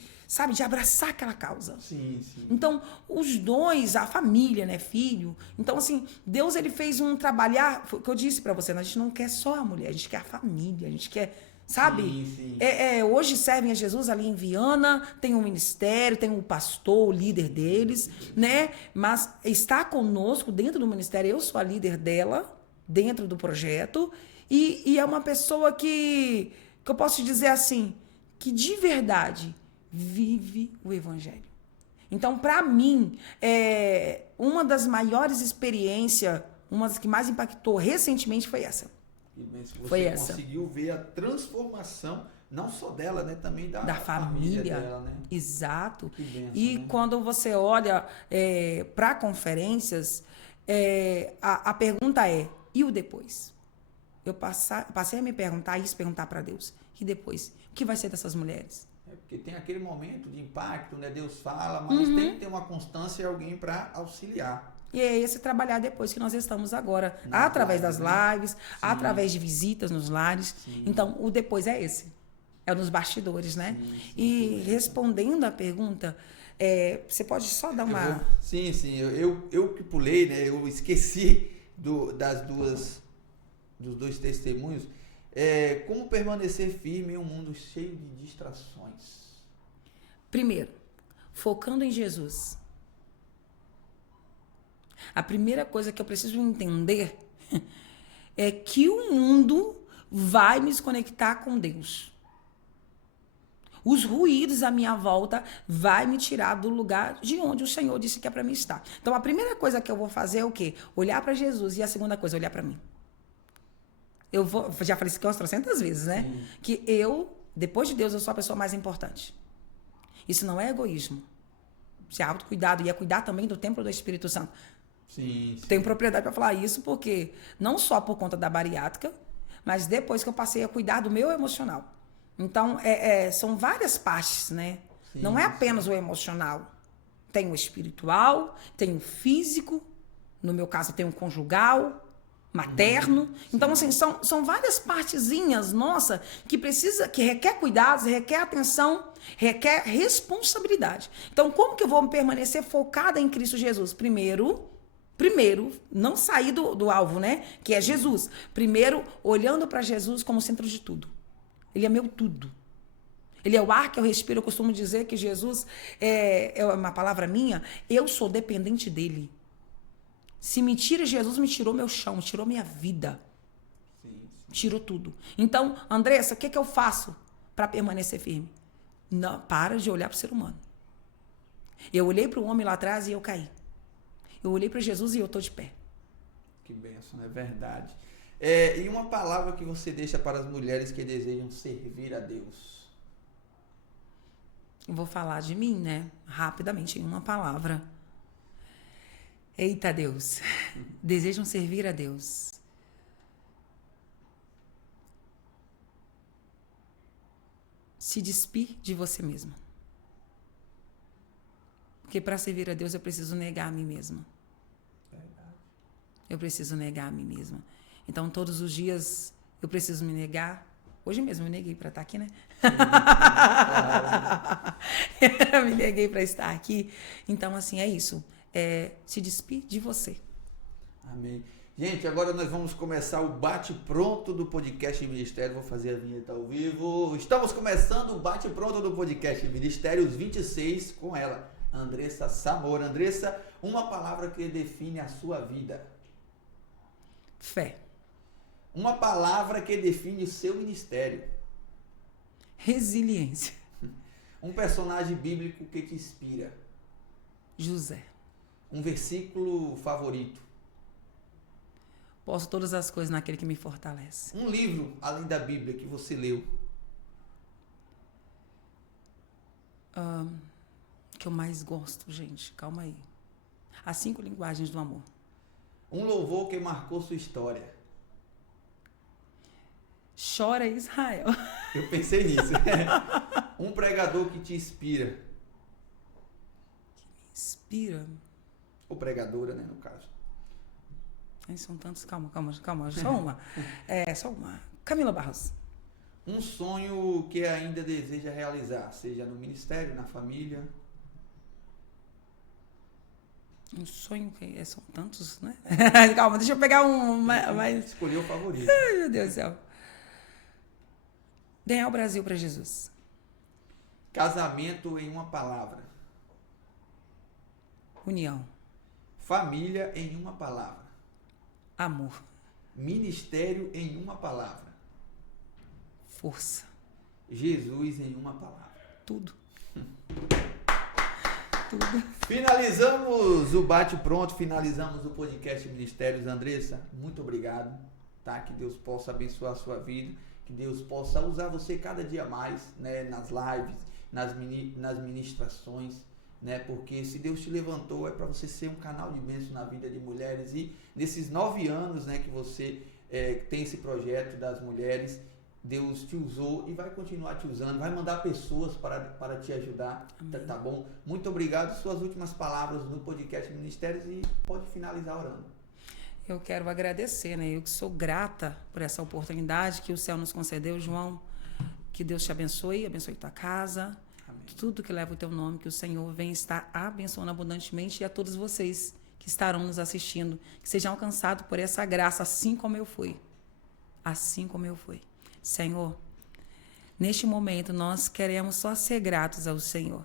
abraçar aquela causa. Sim. Então, os dois, a família, né, filho. Então, assim, Deus, ele fez um trabalhar, foi o que eu disse para você, a gente não quer só a mulher, a gente quer a família, a gente quer, sabe? Sim. Hoje servem a Jesus ali em Viana, tem um ministério, tem um pastor, o líder deles, né? Mas está conosco dentro do ministério, eu sou a líder dela, dentro do projeto, e é uma pessoa que eu posso dizer assim, que de verdade vive o evangelho. Então, para mim, uma das maiores experiências, uma das que mais impactou recentemente foi essa. Você conseguiu ver a transformação, não só dela, né? Também da família dela, né? Exato. Que bênção, e né? quando você olha para conferências, a pergunta é: e o depois? Eu passei a me perguntar isso, perguntar para Deus: e depois? O que vai ser dessas mulheres? Porque tem aquele momento de impacto, né? Deus fala, mas tem que ter uma constância e alguém para auxiliar. E é esse trabalhar depois que nós estamos agora, através das lives, através de visitas nos lares. Sim. Então, o depois é esse. É nos bastidores, né? Sim, e respondendo a pergunta, você pode só dar uma... Sim. Eu que pulei, né? Eu esqueci dos dois testemunhos. Como permanecer firme em um mundo cheio de distrações? Primeiro, focando em Jesus. A primeira coisa que eu preciso entender é que o mundo vai me desconectar com Deus. Os ruídos à minha volta vai me tirar do lugar de onde o Senhor disse que é para mim estar. Então, a primeira coisa que eu vou fazer é o quê? Olhar para Jesus. E a segunda coisa, olhar para mim. Já falei isso aqui umas 300 vezes, né? Sim. Que depois de Deus, eu sou a pessoa mais importante. Isso não é egoísmo. Isso é autocuidado. E é cuidar também do templo do Espírito Santo. Sim. Tenho propriedade para falar isso, porque não só por conta da bariátrica, mas depois que eu passei a cuidar do meu emocional. Então, são várias partes, né? Sim, não é apenas o emocional. Tem o espiritual, tem o físico, no meu caso tem o conjugal, materno. Então, assim, são várias partezinhas, nossa, que requer cuidados, requer atenção, requer responsabilidade. Então, como que eu vou permanecer focada em Cristo Jesus? Primeiro, não sair do alvo, né? Que é Jesus. Primeiro, olhando para Jesus como centro de tudo. Ele é meu tudo. Ele é o ar que eu respiro. Eu costumo dizer que Jesus é uma palavra minha. Eu sou dependente dele. Se me tira Jesus, me tirou meu chão, me tirou minha vida. Sim. Tirou tudo. Então, Andressa, o que eu faço para permanecer firme? Não, para de olhar para o ser humano. Eu olhei para o homem lá atrás e eu caí. Eu olhei para Jesus e eu estou de pé. Que bênção, é verdade. E uma palavra que você deixa para as mulheres que desejam servir a Deus? Eu vou falar de mim, né? Rapidamente, em uma palavra. Eita Deus, desejam servir a Deus. Se despir de você mesma. Porque para servir a Deus eu preciso negar a mim mesma. Eu preciso negar a mim mesma. Então todos os dias eu preciso me negar. Hoje mesmo eu me neguei para estar aqui, né? Eu me neguei para estar aqui. Então assim, é isso. Se despir de você. Amém. Gente, agora nós vamos começar o bate-pronto do podcast Ministério. Vou fazer a vinheta ao vivo. Estamos começando o bate-pronto do podcast Ministérios 26 com ela, Andressa Samora. Andressa, uma palavra que define a sua vida. Fé. Uma palavra que define o seu ministério. Resiliência. Um personagem bíblico que te inspira. José. Um versículo favorito. Posso todas as coisas naquele que me fortalece. Um livro, além da Bíblia, que você leu. Que eu mais gosto, gente. Calma aí. As 5 linguagens do amor. Um louvor que marcou sua história. Chora Israel. Eu pensei nisso. Um pregador que te inspira. Inspira. Ou pregadora, né, no caso. Ai, são tantos. Calma. Só uma. Camila Barros. Um sonho que ainda deseja realizar, seja no ministério, na família. Um sonho que são tantos, né? Calma, deixa eu pegar um mais. Escolheu o favorito. Ai, meu Deus do céu. Ganhar o Brasil para Jesus. Casamento em uma palavra. União. Família em uma palavra. Amor. Ministério em uma palavra. Força. Jesus em uma palavra. Tudo. Tudo. Finalizamos o bate-pronto, finalizamos o podcast Ministérios. Andressa, muito obrigado. Tá? Que Deus possa abençoar a sua vida. Que Deus possa usar você cada dia mais, né? Nas lives, nas ministrações. Né? Porque se Deus te levantou é para você ser um canal de bênção na vida de mulheres, e nesses 9 anos, né, que você tem esse projeto das mulheres, Deus te usou e vai continuar te usando, vai mandar pessoas para te ajudar, tá bom? Muito obrigado. Suas últimas palavras no podcast Ministérios, e pode finalizar orando. Eu quero agradecer, né? Eu que sou grata por essa oportunidade que o céu nos concedeu, João. Que Deus te abençoe tua casa. Tudo que leva o teu nome, que o Senhor venha estar abençoando abundantemente, e a todos vocês que estarão nos assistindo, que sejam alcançados por essa graça, assim como eu fui. Assim como eu fui. Senhor, neste momento nós queremos só ser gratos ao Senhor.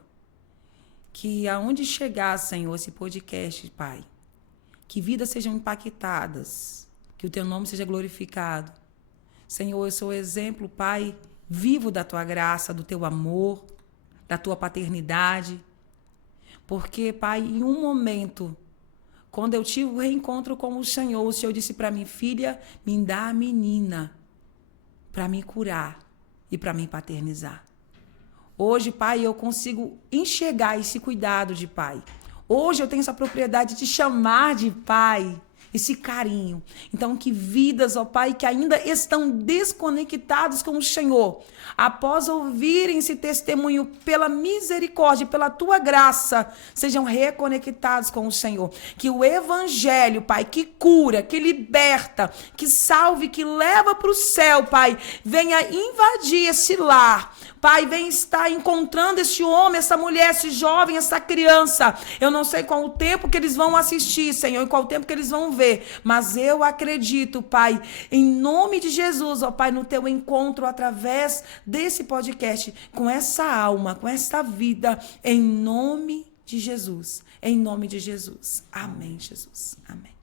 Que aonde chegar, Senhor, esse podcast, Pai, que vidas sejam impactadas, que o teu nome seja glorificado. Senhor, eu sou o exemplo, Pai, vivo da tua graça, do teu amor, da tua paternidade. Porque, Pai, em um momento, quando eu tive o reencontro com o Senhor disse para mim: filha, me dá a menina para me curar e para me paternizar. Hoje, Pai, eu consigo enxergar esse cuidado de Pai. Hoje eu tenho essa propriedade de te chamar de Pai, esse carinho. Então, que vidas, ó Pai, que ainda estão desconectadas com o Senhor, após ouvirem esse testemunho pela misericórdia, pela tua graça, sejam reconectados com o Senhor. Que o evangelho, Pai, que cura, que liberta, que salve, que leva para o céu, Pai, venha invadir esse lar. Pai, vem estar encontrando esse homem, essa mulher, esse jovem, essa criança. Eu não sei qual o tempo que eles vão assistir, Senhor, e qual o tempo que eles vão ver, mas eu acredito, Pai, em nome de Jesus, ó Pai, no teu encontro através desse podcast, com essa alma, com essa vida, em nome de Jesus. Em nome de Jesus. Amém, Jesus. Amém.